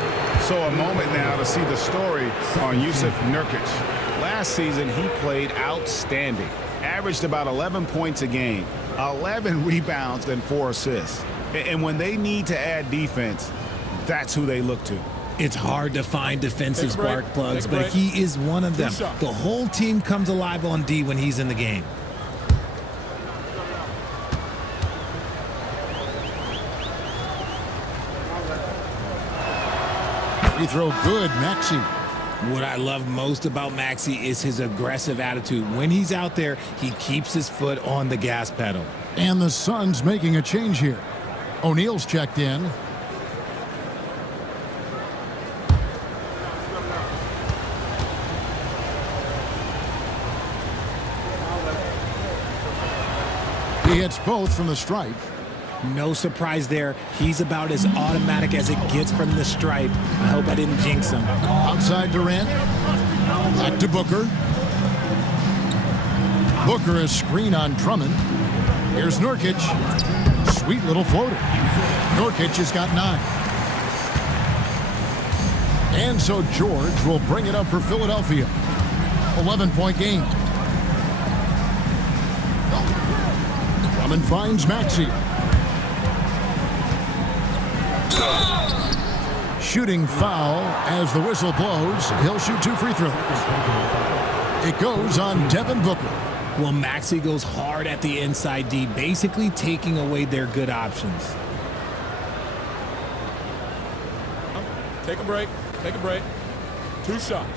So a moment now to see the story on Yusuf Nurkic. Last season, he played outstanding. Averaged about 11 points a game, 11 rebounds, and 4 assists. And when they need to add defense, that's who they look to. It's hard to find defensive spark plugs, but he is one of them. The whole team comes alive on D when he's in the game. Free throw good, Maxey. What I love most about Maxey is his aggressive attitude. When he's out there, he keeps his foot on the gas pedal. And the Suns making a change here. O'Neal's checked in. He hits both from the stripe. No surprise there. He's about as automatic as it gets from the stripe. I hope I didn't jinx him. Outside Durant. Back to Booker. Booker is screen on Drummond. Here's Nurkic. Sweet little floater. Nurkic has got 9. And so George will bring it up for Philadelphia. 11-point game. Drummond finds Maxey. Shooting foul as the whistle blows. He'll shoot 2 free throws. It goes on Devin Booker. Well, Maxey goes hard at the inside D, basically taking away their good options. Take a break. Take a break. 2 shots.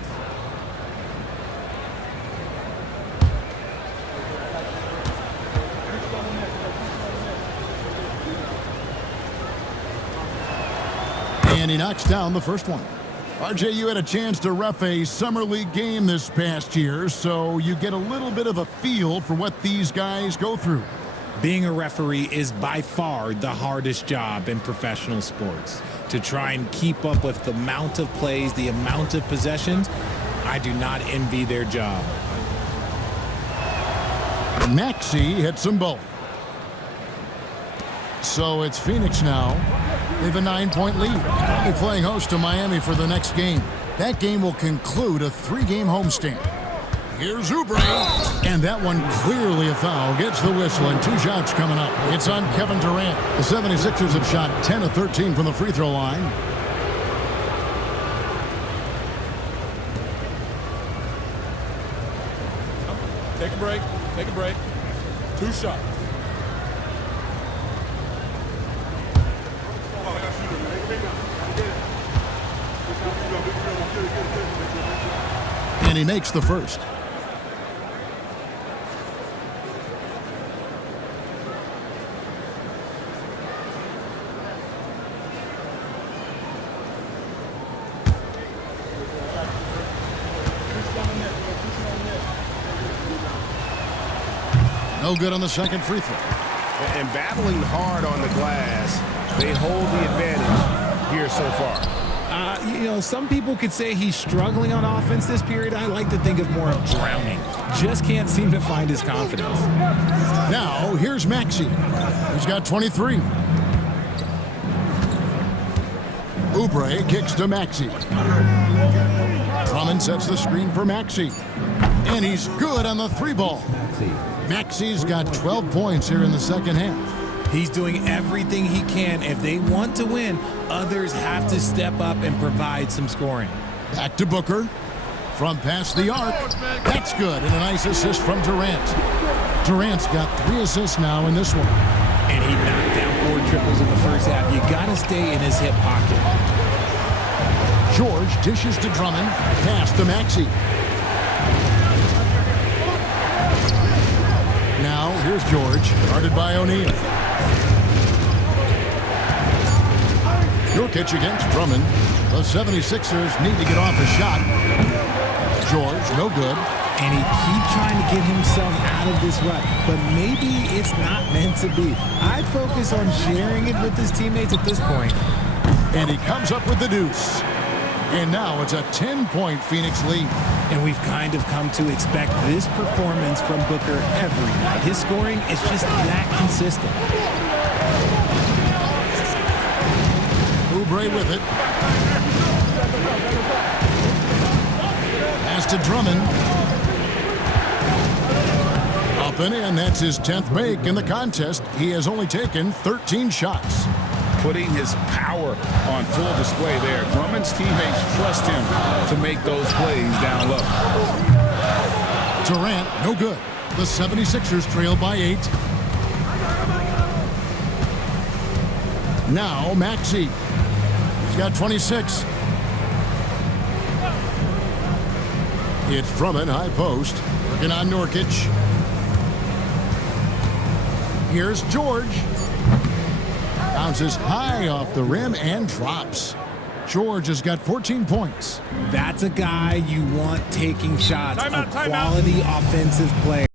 And he knocks down the first one. RJ, you had a chance to ref a Summer League game this past year, so you get a little bit of a feel for what these guys go through. Being a referee is by far the hardest job in professional sports. To try and keep up with the amount of plays, the amount of possessions, I do not envy their job. Maxey hits them both. So it's Phoenix now. They have a 9-point lead. They're playing host to Miami for the next game. That game will conclude a 3-game homestand. Here's Oubre. And that one clearly a foul. Gets the whistle and 2 shots coming up. It's on Kevin Durant. The 76ers have shot 10 of 13 from the free throw line. Take a break. Take a break. 2 shots. And he makes the first. No good on the second free throw. And battling hard on the glass, they hold the advantage here so far. You know, some people could say he's struggling on offense this period. I like to think of more of drowning. Just can't seem to find his confidence. Now, here's Maxey. He's got 23. Oubre kicks to Maxey. Drummond sets the screen for Maxey. And he's good on the 3-ball. Maxey's got 12 points here in the second half. He's doing everything he can. If they want to win, others have to step up and provide some scoring. Back to Booker. From past the arc. That's good. And a nice assist from Durant. Durant's got 3 assists now in this one. And he knocked down 4 triples in the first half. You got to stay in his hip pocket. George dishes to Drummond. Pass to Maxey. Now, here's George, guarded by O'Neal. Nurkic against Drummond. The 76ers need to get off a shot. George, no good. And he keeps trying to get himself out of this rut, but maybe it's not meant to be. I'd focus on sharing it with his teammates at this point. And he comes up with the deuce. And now it's a 10-point Phoenix lead. And we've kind of come to expect this performance from Booker every night. His scoring is just that consistent. Oubre with it. Pass to Drummond. Up and in. That's his 10th make in the contest. He has only taken 13 shots. Putting his power on full display there. Drummond's teammates trust him to make those plays down low. Durant, no good. The 76ers trail by 8. Now Maxey. He's got 26. It's Drummond, high post. Working on Nurkic. Here's George. Bounces high off the rim and drops. George has got 14 points. That's a guy you want taking shots. A quality offensive player.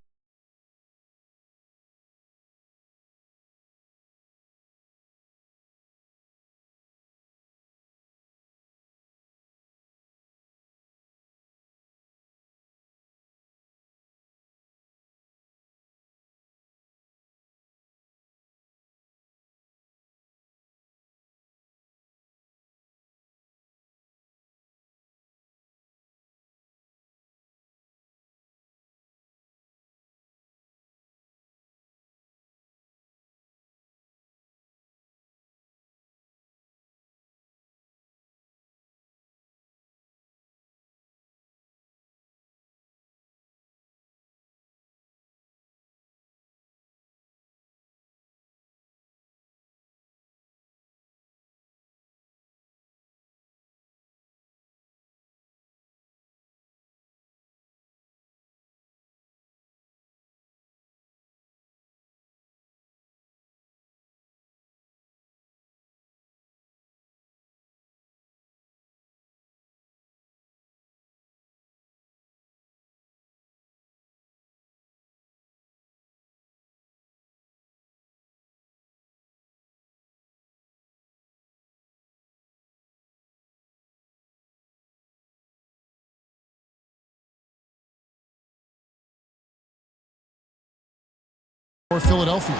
For Philadelphia,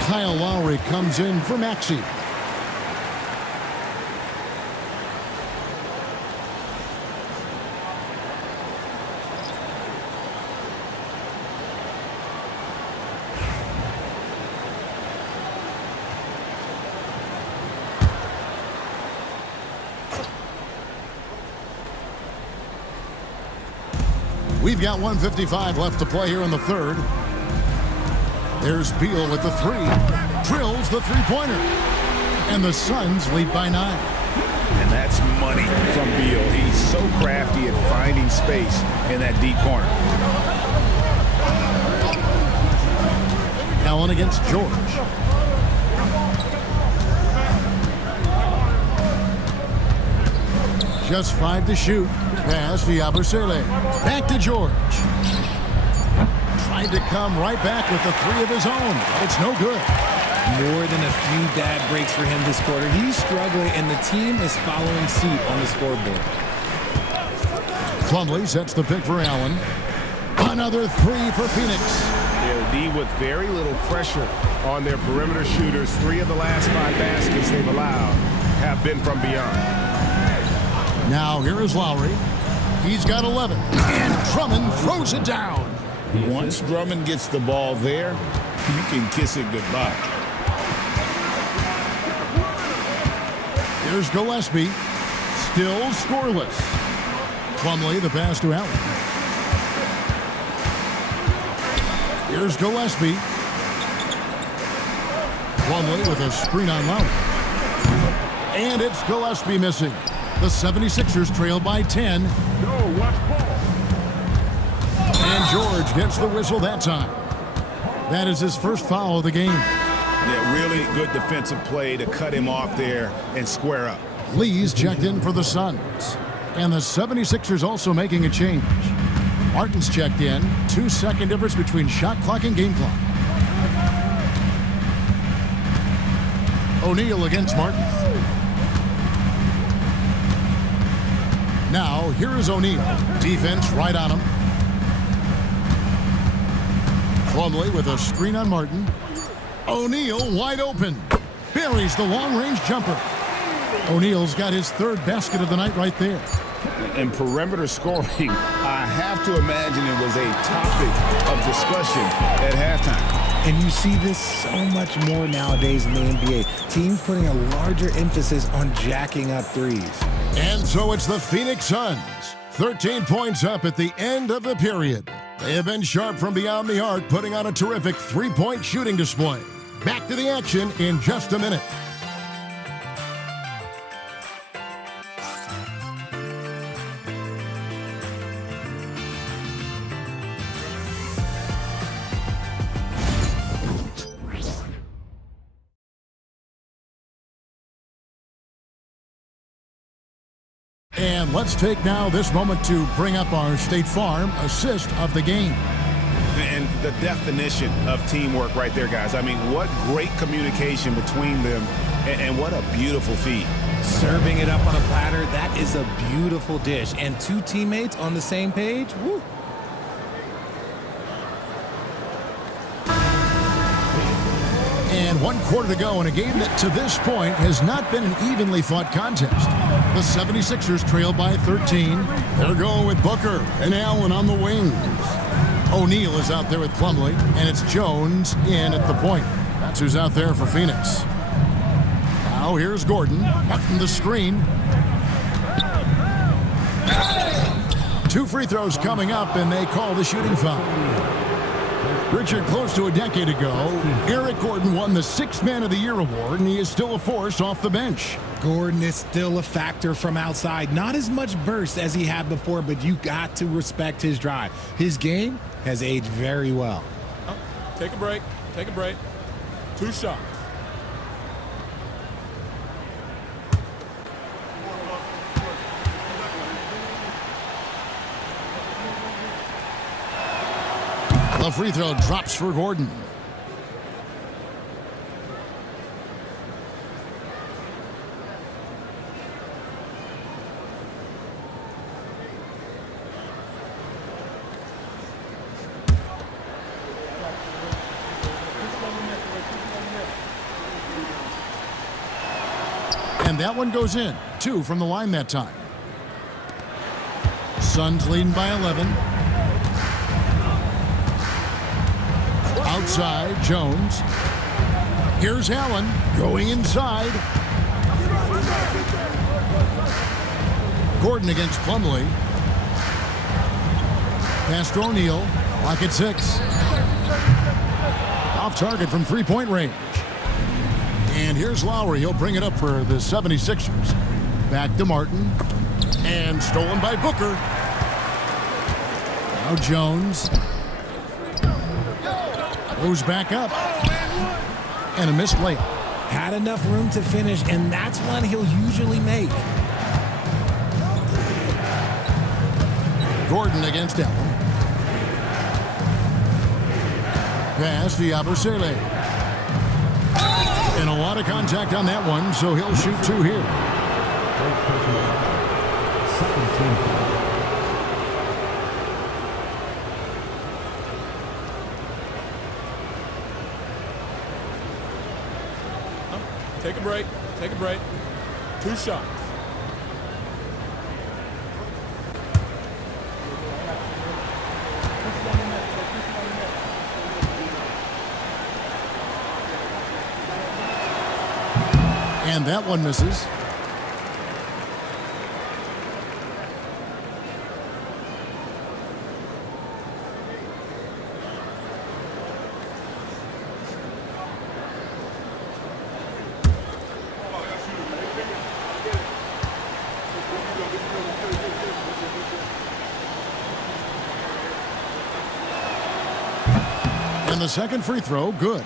Kyle Lowry comes in for Maxey. We've got 1:55 left to play here in the third. There's Beal with the three. Drills the three-pointer. And the Suns lead by 9. And that's money from Beal. He's so crafty at finding space in that deep corner. Allen against George. Just 5 to shoot. Pass to Yabusele. Back to George. Tried to come right back with the three of his own, but it's no good. More than a few bad breaks for him this quarter. He's struggling, and the team is following suit on the scoreboard. Plumlee sets the pick for Allen. Another three for Phoenix. D with very little pressure on their perimeter shooters. 3 of the last 5 baskets they've allowed have been from beyond. Now here is Lowry. He's got 11. And Drummond throws it down. Once Drummond gets the ball there, you can kiss it goodbye. Here's Gillespie. Still scoreless. Plumlee the pass to Allen. Here's Gillespie. Plumlee with a screen on Lowry. And it's Gillespie missing. The 76ers trail by 10. And George gets the whistle that time. That is his first foul of the game. Yeah, really good defensive play to cut him off there and square up. Lee's checked in for the Suns. And the 76ers also making a change. Martin's checked in. 2-second difference between shot clock and game clock. O'Neal against Martin. Now, here is O'Neal. Defense right on him. Plumlee with a screen on Martin. O'Neal wide open. Buries the long-range jumper. O'Neal's got his 3rd basket of the night right there. And perimeter scoring, I have to imagine it was a topic of discussion at halftime. And you see this so much more nowadays in the NBA. Teams putting a larger emphasis on jacking up threes. And so it's the Phoenix Suns. 13 points up at the end of the period. They have been sharp from beyond the arc, putting on a terrific three-point shooting display. Back to the action in just a minute. And let's take now this moment to bring up our State Farm assist of the game. And the definition of teamwork right there, guys. I mean, what great communication between them, and what a beautiful feed. Serving it up on a platter, that is a beautiful dish. And 2 teammates on the same page, woo. And 1 quarter to go in a game that to this point has not been an evenly fought contest. The 76ers trail by 13. They're going with Booker and Allen on the wings. O'Neal is out there with Plumlee, and it's Jones in at the point. That's who's out there for Phoenix. Now here's Gordon, cutting the screen. 2 free throws coming up, and they call the shooting foul. Richard, close to a decade ago, Eric Gordon won the 6th Man of the Year award, and he is still a force off the bench. Gordon is still a factor from outside. Not as much burst as he had before, but you got to respect his drive. His game has aged very well. Oh, take a break. Take a break. 2 shots. The free throw drops for Gordon. And that one goes in. 2 from the line that time. Suns leading by 11. Outside, Jones. Here's Allen going inside. Gordon against Plumlee. Pass to O'Neal. Clock at 6. Off target from three-point range. And here's Lowry. He'll bring it up for the 76ers. Back to Martin. And stolen by Booker. Now Jones. Goes back up. And a missed layup. Had enough room to finish, and that's one he'll usually make. Gordon against Allen. Pass to Yabusele. And a lot of contact on that one, so he'll shoot 2 here. Take a break. Take a break. 2 shots. And that one misses. And the second free throw, good.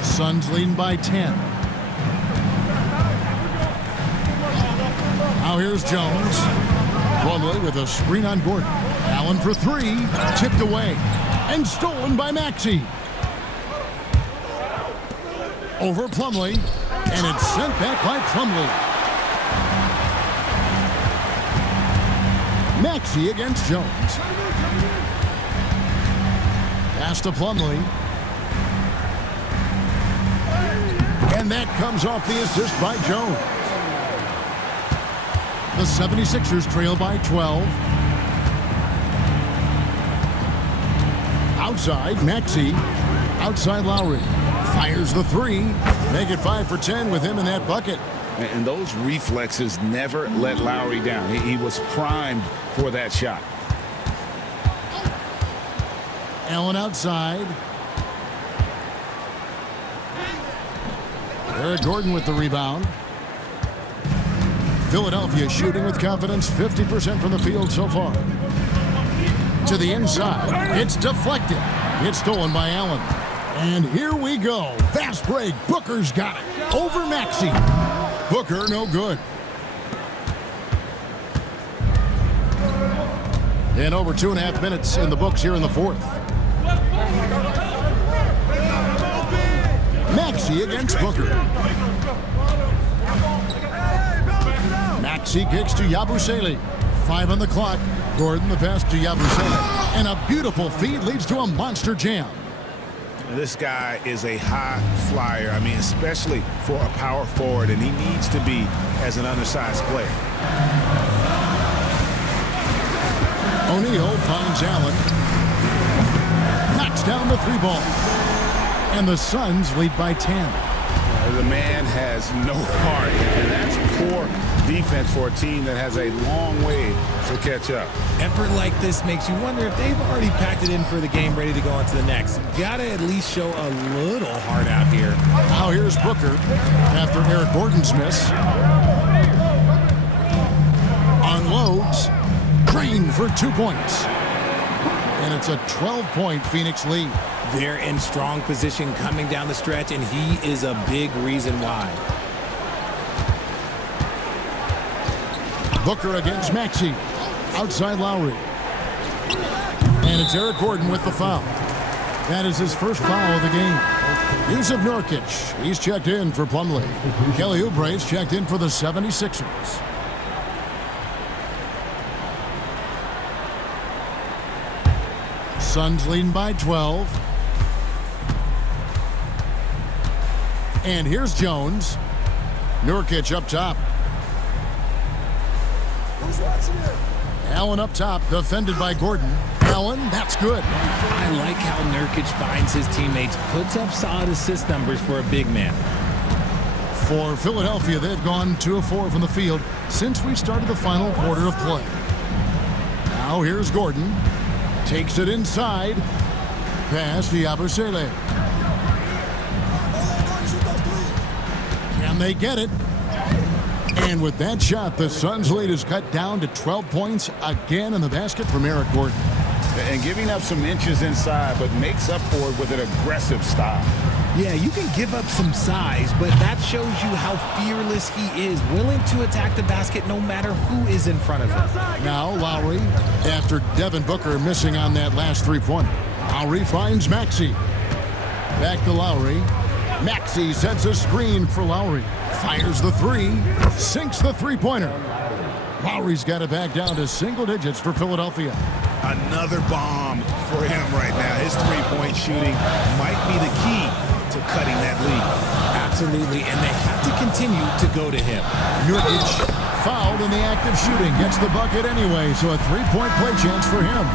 Suns leading by 10. Now here's Jones. Plumlee with a screen on Gordon. Allen for 3. Tipped away. And stolen by Maxey. Over Plumlee. And it's sent back by Plumlee. Maxey against Jones. Pass to Plumlee. And that comes off the assist by Jones. The 76ers trail by 12. Outside, Maxey. Outside, Lowry. Fires the 3. Make it 5 for 10 with him in that bucket. And those reflexes never let Lowry down. He was primed for that shot. Allen outside. Eric Gordon with the rebound. Philadelphia shooting with confidence, 50% from the field so far. To the inside. It's deflected. It's stolen by Allen. And here we go. Fast break. Booker's got it. Over Maxey. Booker, no good. And over 2.5 minutes in the books here in the fourth. Maxey against Booker. Maxey kicks to Yabusele. 5 on the clock. Gordon the pass to Yabusele. And a beautiful feed leads to a monster jam. This guy is a high flyer. I mean, especially for a power forward, and he needs to be as an undersized player. O'Neal finds Allen. Knocks down the 3-ball. And the Suns lead by 10. The man has no heart, and that's poor defense for a team that has a long way to catch up. Effort like this makes you wonder if they've already packed it in for the game, ready to go on to the next. Gotta at least show a little heart out here. Now here's Booker after Eric Gordon's miss. Unloads. Green for 2 points. And it's a 12-point Phoenix lead. They're in strong position coming down the stretch, and he is a big reason why. Booker against Maxey. Outside Lowry. And it's Eric Gordon with the foul. That is his first foul of the game. Yusuf Nurkic. He's checked in for Plumlee. Kelly Oubre's checked in for the 76ers. Suns leading by 12. And here's Jones. Nurkic up top. Allen up top, defended by Gordon. Allen, that's good. I like how Nurkic finds his teammates, puts up solid assist numbers for a big man. For Philadelphia, they've gone 2 of 4 from the field since we started the final quarter of play. Now here's Gordon. Takes it inside. Pass to Yabusele. Can they get it? And with that shot, the Suns' lead is cut down to 12 points again in the basket from Eric Gordon. And giving up some inches inside, but makes up for it with an aggressive style. Yeah, you can give up some size, but that shows you how fearless he is, willing to attack the basket no matter who is in front of him. Now Lowry, after Devin Booker missing on that last three-pointer. Lowry finds Maxey. Back to Lowry. Maxey sets a screen for Lowry. Fires the three. Sinks the three-pointer. Lowry's got it back down to single digits for Philadelphia. Another bomb for him right now. His three-point shooting might be the key to cutting that lead. Absolutely, and they have to continue to go to him. Nurkic fouled in the act of shooting. Gets the bucket anyway, so a three-point play chance for him.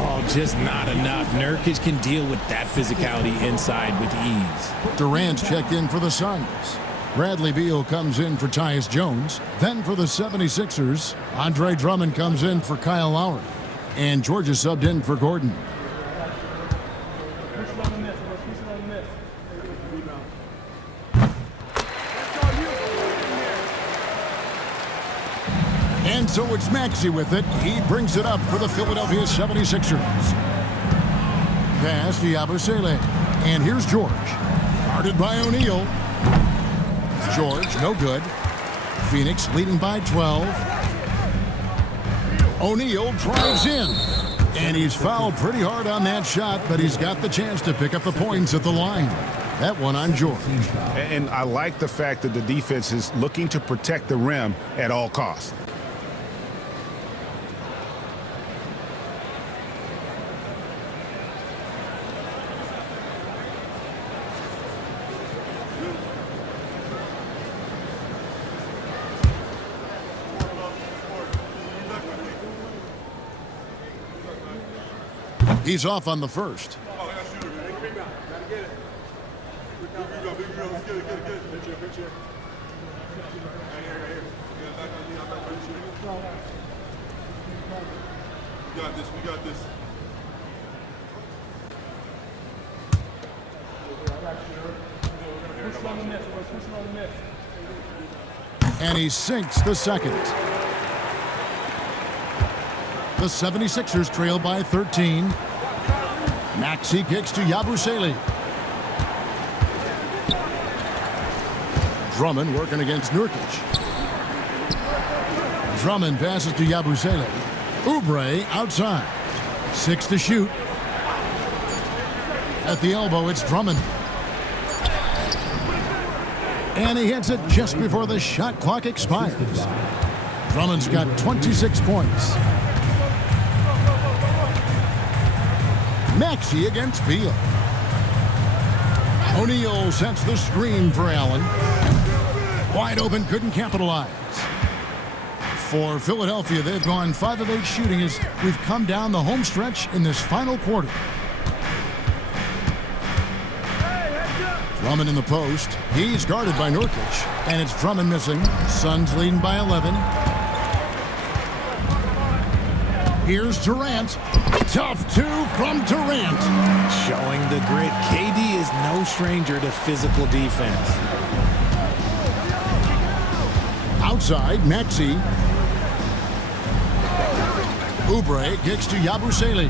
Oh, just not enough. Nurkic can deal with that physicality inside with ease. Durant's checked in for the Suns. Bradley Beal comes in for Tyus Jones. Then for the 76ers, Andre Drummond comes in for Kyle Lowry. And Georgia subbed in for Gordon. And so it's Maxey with it. He brings it up for the Philadelphia 76ers. Pass to Yabusele. And here's George. Guarded by O'Neal. George, no good. Phoenix leading by 12. O'Neal drives in. And he's fouled pretty hard on that shot, but he's got the chance to pick up the points at the line. That one on George. And I like the fact that the defense is looking to protect the rim at all costs. He's off on the first. We got this. And he sinks the second. The 76ers trail by 13. Maxey kicks to Yabusele. Drummond working against Nurkic. Drummond passes to Yabusele. Oubre outside. 6 to shoot. At the elbow, it's Drummond. And he hits it just before the shot clock expires. Drummond's got 26 points. Maxey against Beal. O'Neal sets the screen for Allen. Wide open, couldn't capitalize. For Philadelphia, they've gone 5 of 8 shooting as we've come down the home stretch in this final quarter. Drummond in the post. He's guarded by Nurkic. And it's Drummond missing. Suns leading by 11. Here's Durant. Tough 2 from Durant. Showing the grit. KD is no stranger to physical defense. Outside, Maxey. Oubre kicks to Yabusele.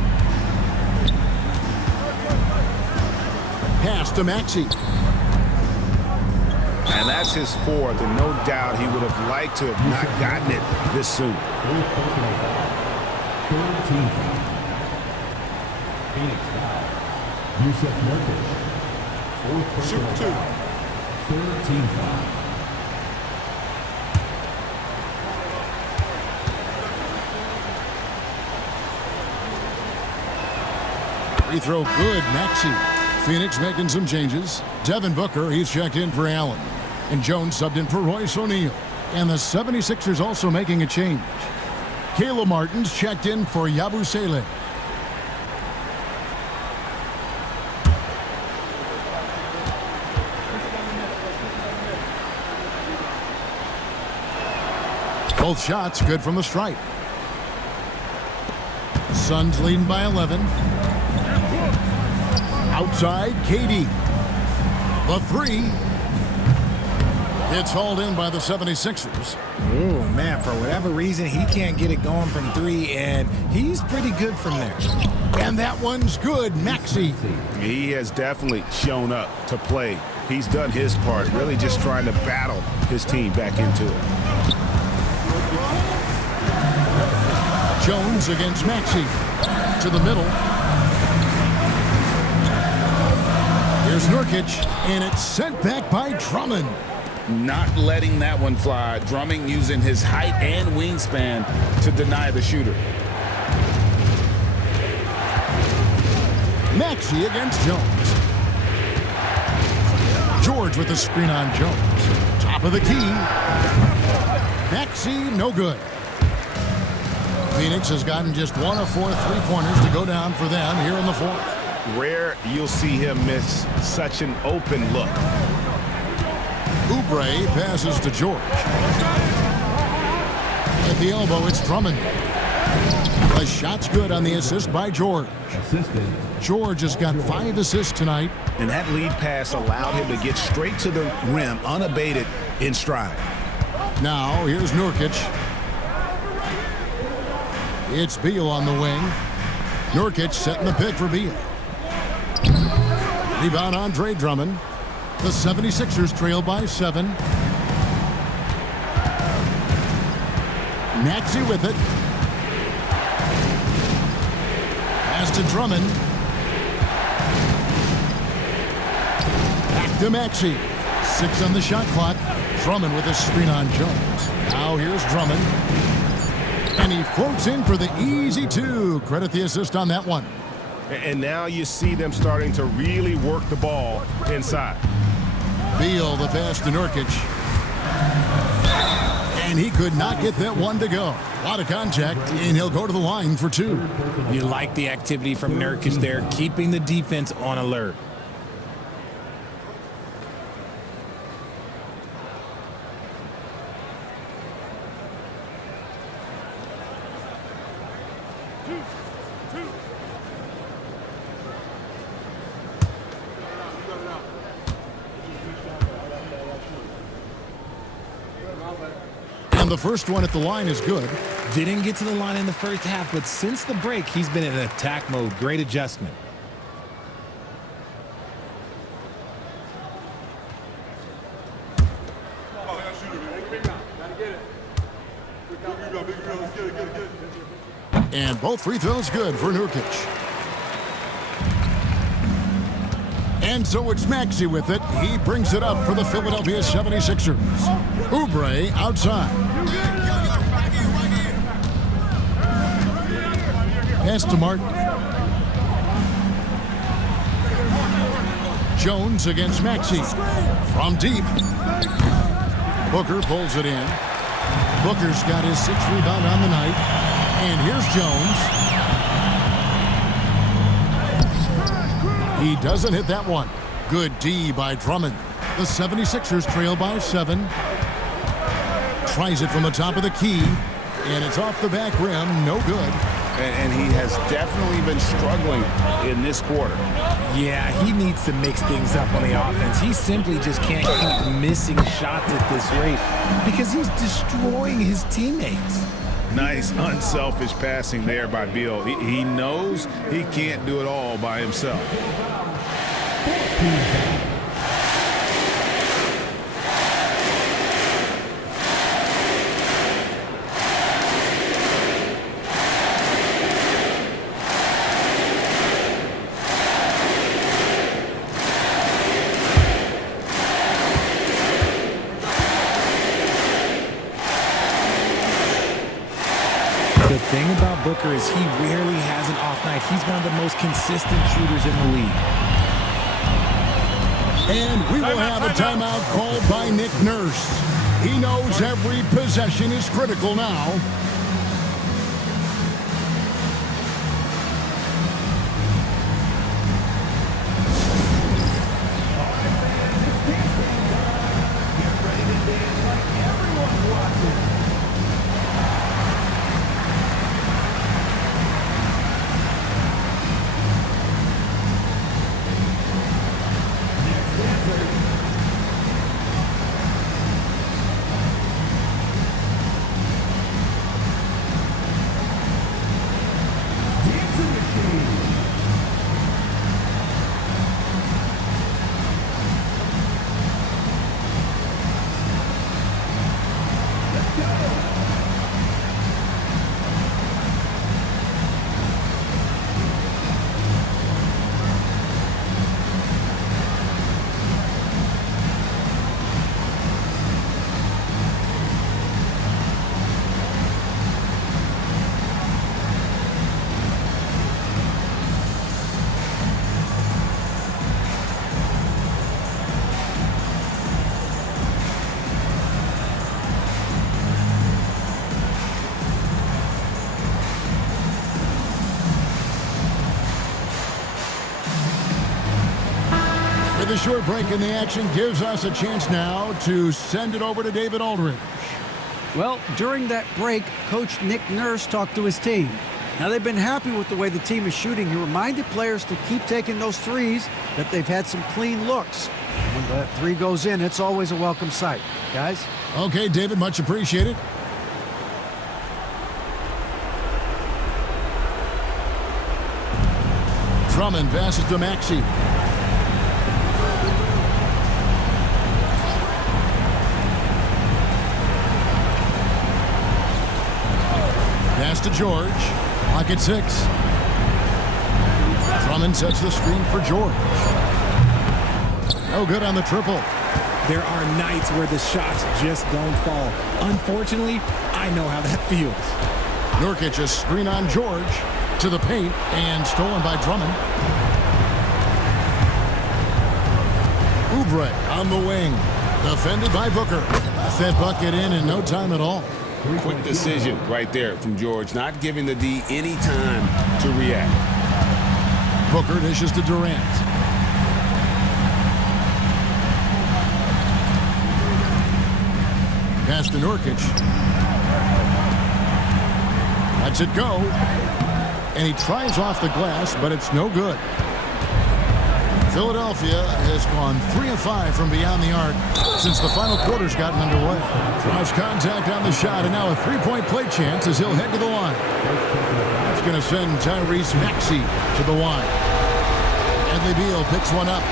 Pass to Maxey. And that's his fourth, and no doubt he would have liked to have not gotten it this soon. Phoenix foul. Yusuf Nurkic. Fourth personal foul. Third team foul. Free throw good, Maxey. Phoenix making some changes. Devin Booker, he's checked in for Allen. And Jones subbed in for Royce O'Neal. And the 76ers also making a change. Caleb Martin's checked in for Yabusele. Both shots good from the stripe. Suns leading by 11. Outside, KD. The three. It's hauled in by the 76ers. Oh, man, for whatever reason, he can't get it going from three, and he's pretty good from there. And that one's good, Maxey. He has definitely shown up to play. He's done his part, really just trying to battle his team back into it. Jones against Maxey. To the middle. Here's Nurkic, and it's sent back by Drummond. Not letting that one fly. Drummond using his height and wingspan to deny the shooter. Maxey against Jones. George with the screen on Jones. Top of the key. Maxey, no good. Phoenix has gotten just 1 of 4 3-pointers to go down for them here in the fourth. Rare you'll see him miss such an open look. Oubre passes to George. At the elbow, it's Drummond. The shot's good on the assist by George. George has got 5 assists tonight. And that lead pass allowed him to get straight to the rim unabated in stride. Now, here's Nurkic. It's Beal on the wing. Nurkic setting the pick for Beal. Rebound Andre Drummond. The 76ers trail by 7. Maxey with it. Pass to Drummond. Back to Maxey. 6 on the shot clock. Drummond with a screen on Jones. Now here's Drummond. And he floats in for the easy 2. Credit the assist on that one. And now you see them starting to really work the ball inside. Beal, the pass to Nurkic. And he could not get that one to go. A lot of contact, and he'll go to the line for 2. You like the activity from Nurkic there, keeping the defense on alert. The first one at the line is good. Didn't get to the line in the first half, but since the break, he's been in attack mode. Great adjustment. And both free throws good for Nurkic. And so it's Maxey with it. He brings it up for the Philadelphia 76ers. Oubre outside. Pass to Martin. Jones against Maxey. From deep. Booker pulls it in. Booker's got his 6th rebound on the night. And here's Jones. He doesn't hit that one. Good D by Drummond. The 76ers trail by 7. Tries it from the top of the key. And it's off the back rim. No good. And he has definitely been struggling in this quarter. Yeah, he needs to mix things up on the offense. He simply just can't keep missing shots at this rate because he's destroying his teammates. Nice, unselfish passing there by Beal. He knows he can't do it all by himself. The thing about Booker is he rarely has an off night. He's one of the most consistent shooters in the league. And we will have a timeout called by Nick Nurse. He knows every possession is critical now. The short break in the action gives us a chance now to send it over to David Aldridge. Well, during that break, Coach Nick Nurse talked to his team. Now, they've been happy with the way the team is shooting. He reminded players to keep taking those threes, that they've had some clean looks. When that three goes in, it's always a welcome sight. Guys? Okay, David, much appreciated. Drummond passes to Maxey. Pass to George. Lock at 6. Drummond sets the screen for George. No good on the triple. There are nights where the shots just don't fall. Unfortunately, I know how that feels. Nurkic, a screen on George to the paint and stolen by Drummond. Oubre on the wing. Defended by Booker. That's that bucket in no time at all. Quick decision right there from George, not giving the D any time to react. Booker dishes to Durant. Pass to Nurkic. Lets it go. And he tries off the glass, but it's no good. Philadelphia has gone 3 of 5 from beyond the arc since the final quarter's gotten underway. Draws contact on the shot, and now a three-point play chance as he'll head to the line. That's going to send Tyrese Maxey to the line. Bradley Beal picks one up.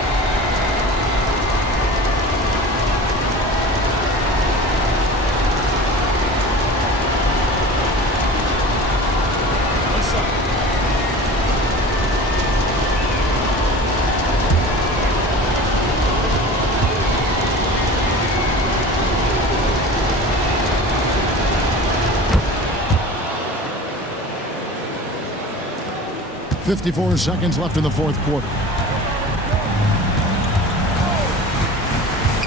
.54 seconds left in the fourth quarter.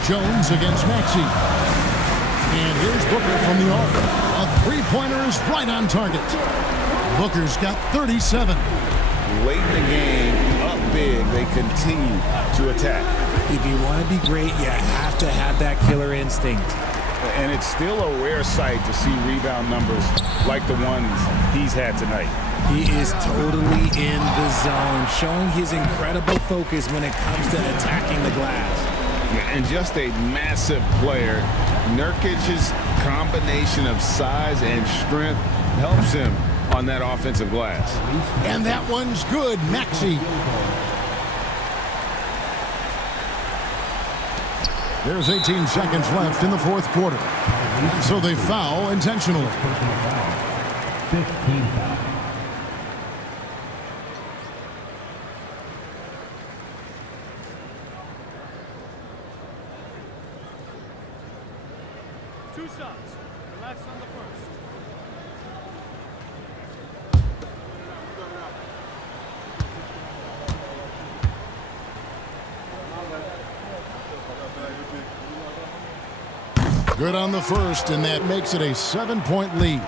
Jones against Maxey. And here's Booker from the arc. A three-pointer is right on target. Booker's got 37. Late in the game, up big, they continue to attack. If you want to be great, you have to have that killer instinct. And it's still a rare sight to see rebound numbers like the ones he's had tonight. He is totally in the zone, showing his incredible focus when it comes to attacking the glass. And just a massive player. Nurkic's combination of size and strength helps him on that offensive glass. And that one's good, Maxey. There's 18 seconds left in the fourth quarter. So they foul intentionally. 15 foul. Two shots. Relax on the first. Good on the first, and that makes it a 7-point lead.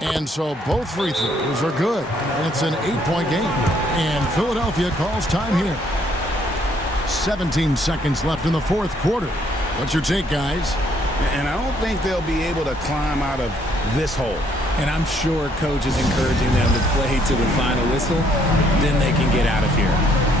And so both free throws are good. And it's an 8-point game. And Philadelphia calls time here. 17 seconds left in the fourth quarter. What's your take, guys? And I don't think they'll be able to climb out of this hole. And I'm sure coach is encouraging them to play to the final whistle. Then they can get out of here.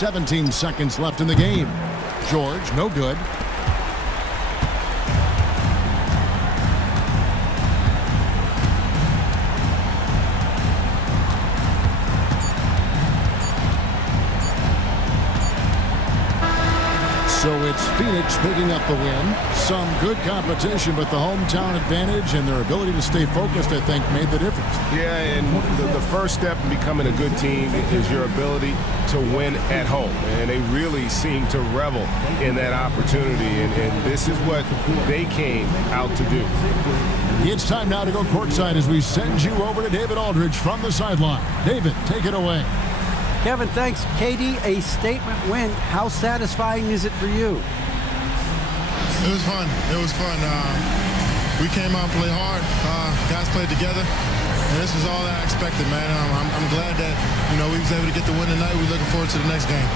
"17 seconds left in the game. George, no good. So it's Phoenix picking up the win. Some good competition, but the hometown advantage and their ability to stay focused, I think, made the difference. Yeah, and the first step in becoming a good team is your ability to win at home. And they really seem to revel in that opportunity, and this is what they came out to do. It's time now to go courtside as we send you over to David Aldridge from the sideline. David, take it away. Kevin, thanks. KD, a statement win. How satisfying is it for you? It was fun. It was fun. We came out and played hard. Guys played together. And this is all that I expected, man. I'm glad that, we was able to get the win tonight. We're looking forward to the next game.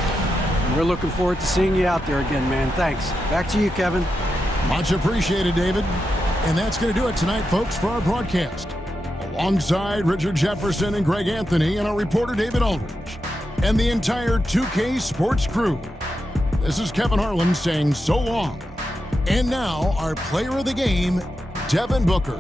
We're looking forward to seeing you out there again, man. Thanks. Back to you, Kevin. Much appreciated, David. And that's going to do it tonight, folks, for our broadcast. Alongside Richard Jefferson and Greg Anthony and our reporter, David Aldridge, and the entire 2K Sports crew. This is Kevin Harlan saying so long. And now, our player of the game, Devin Booker.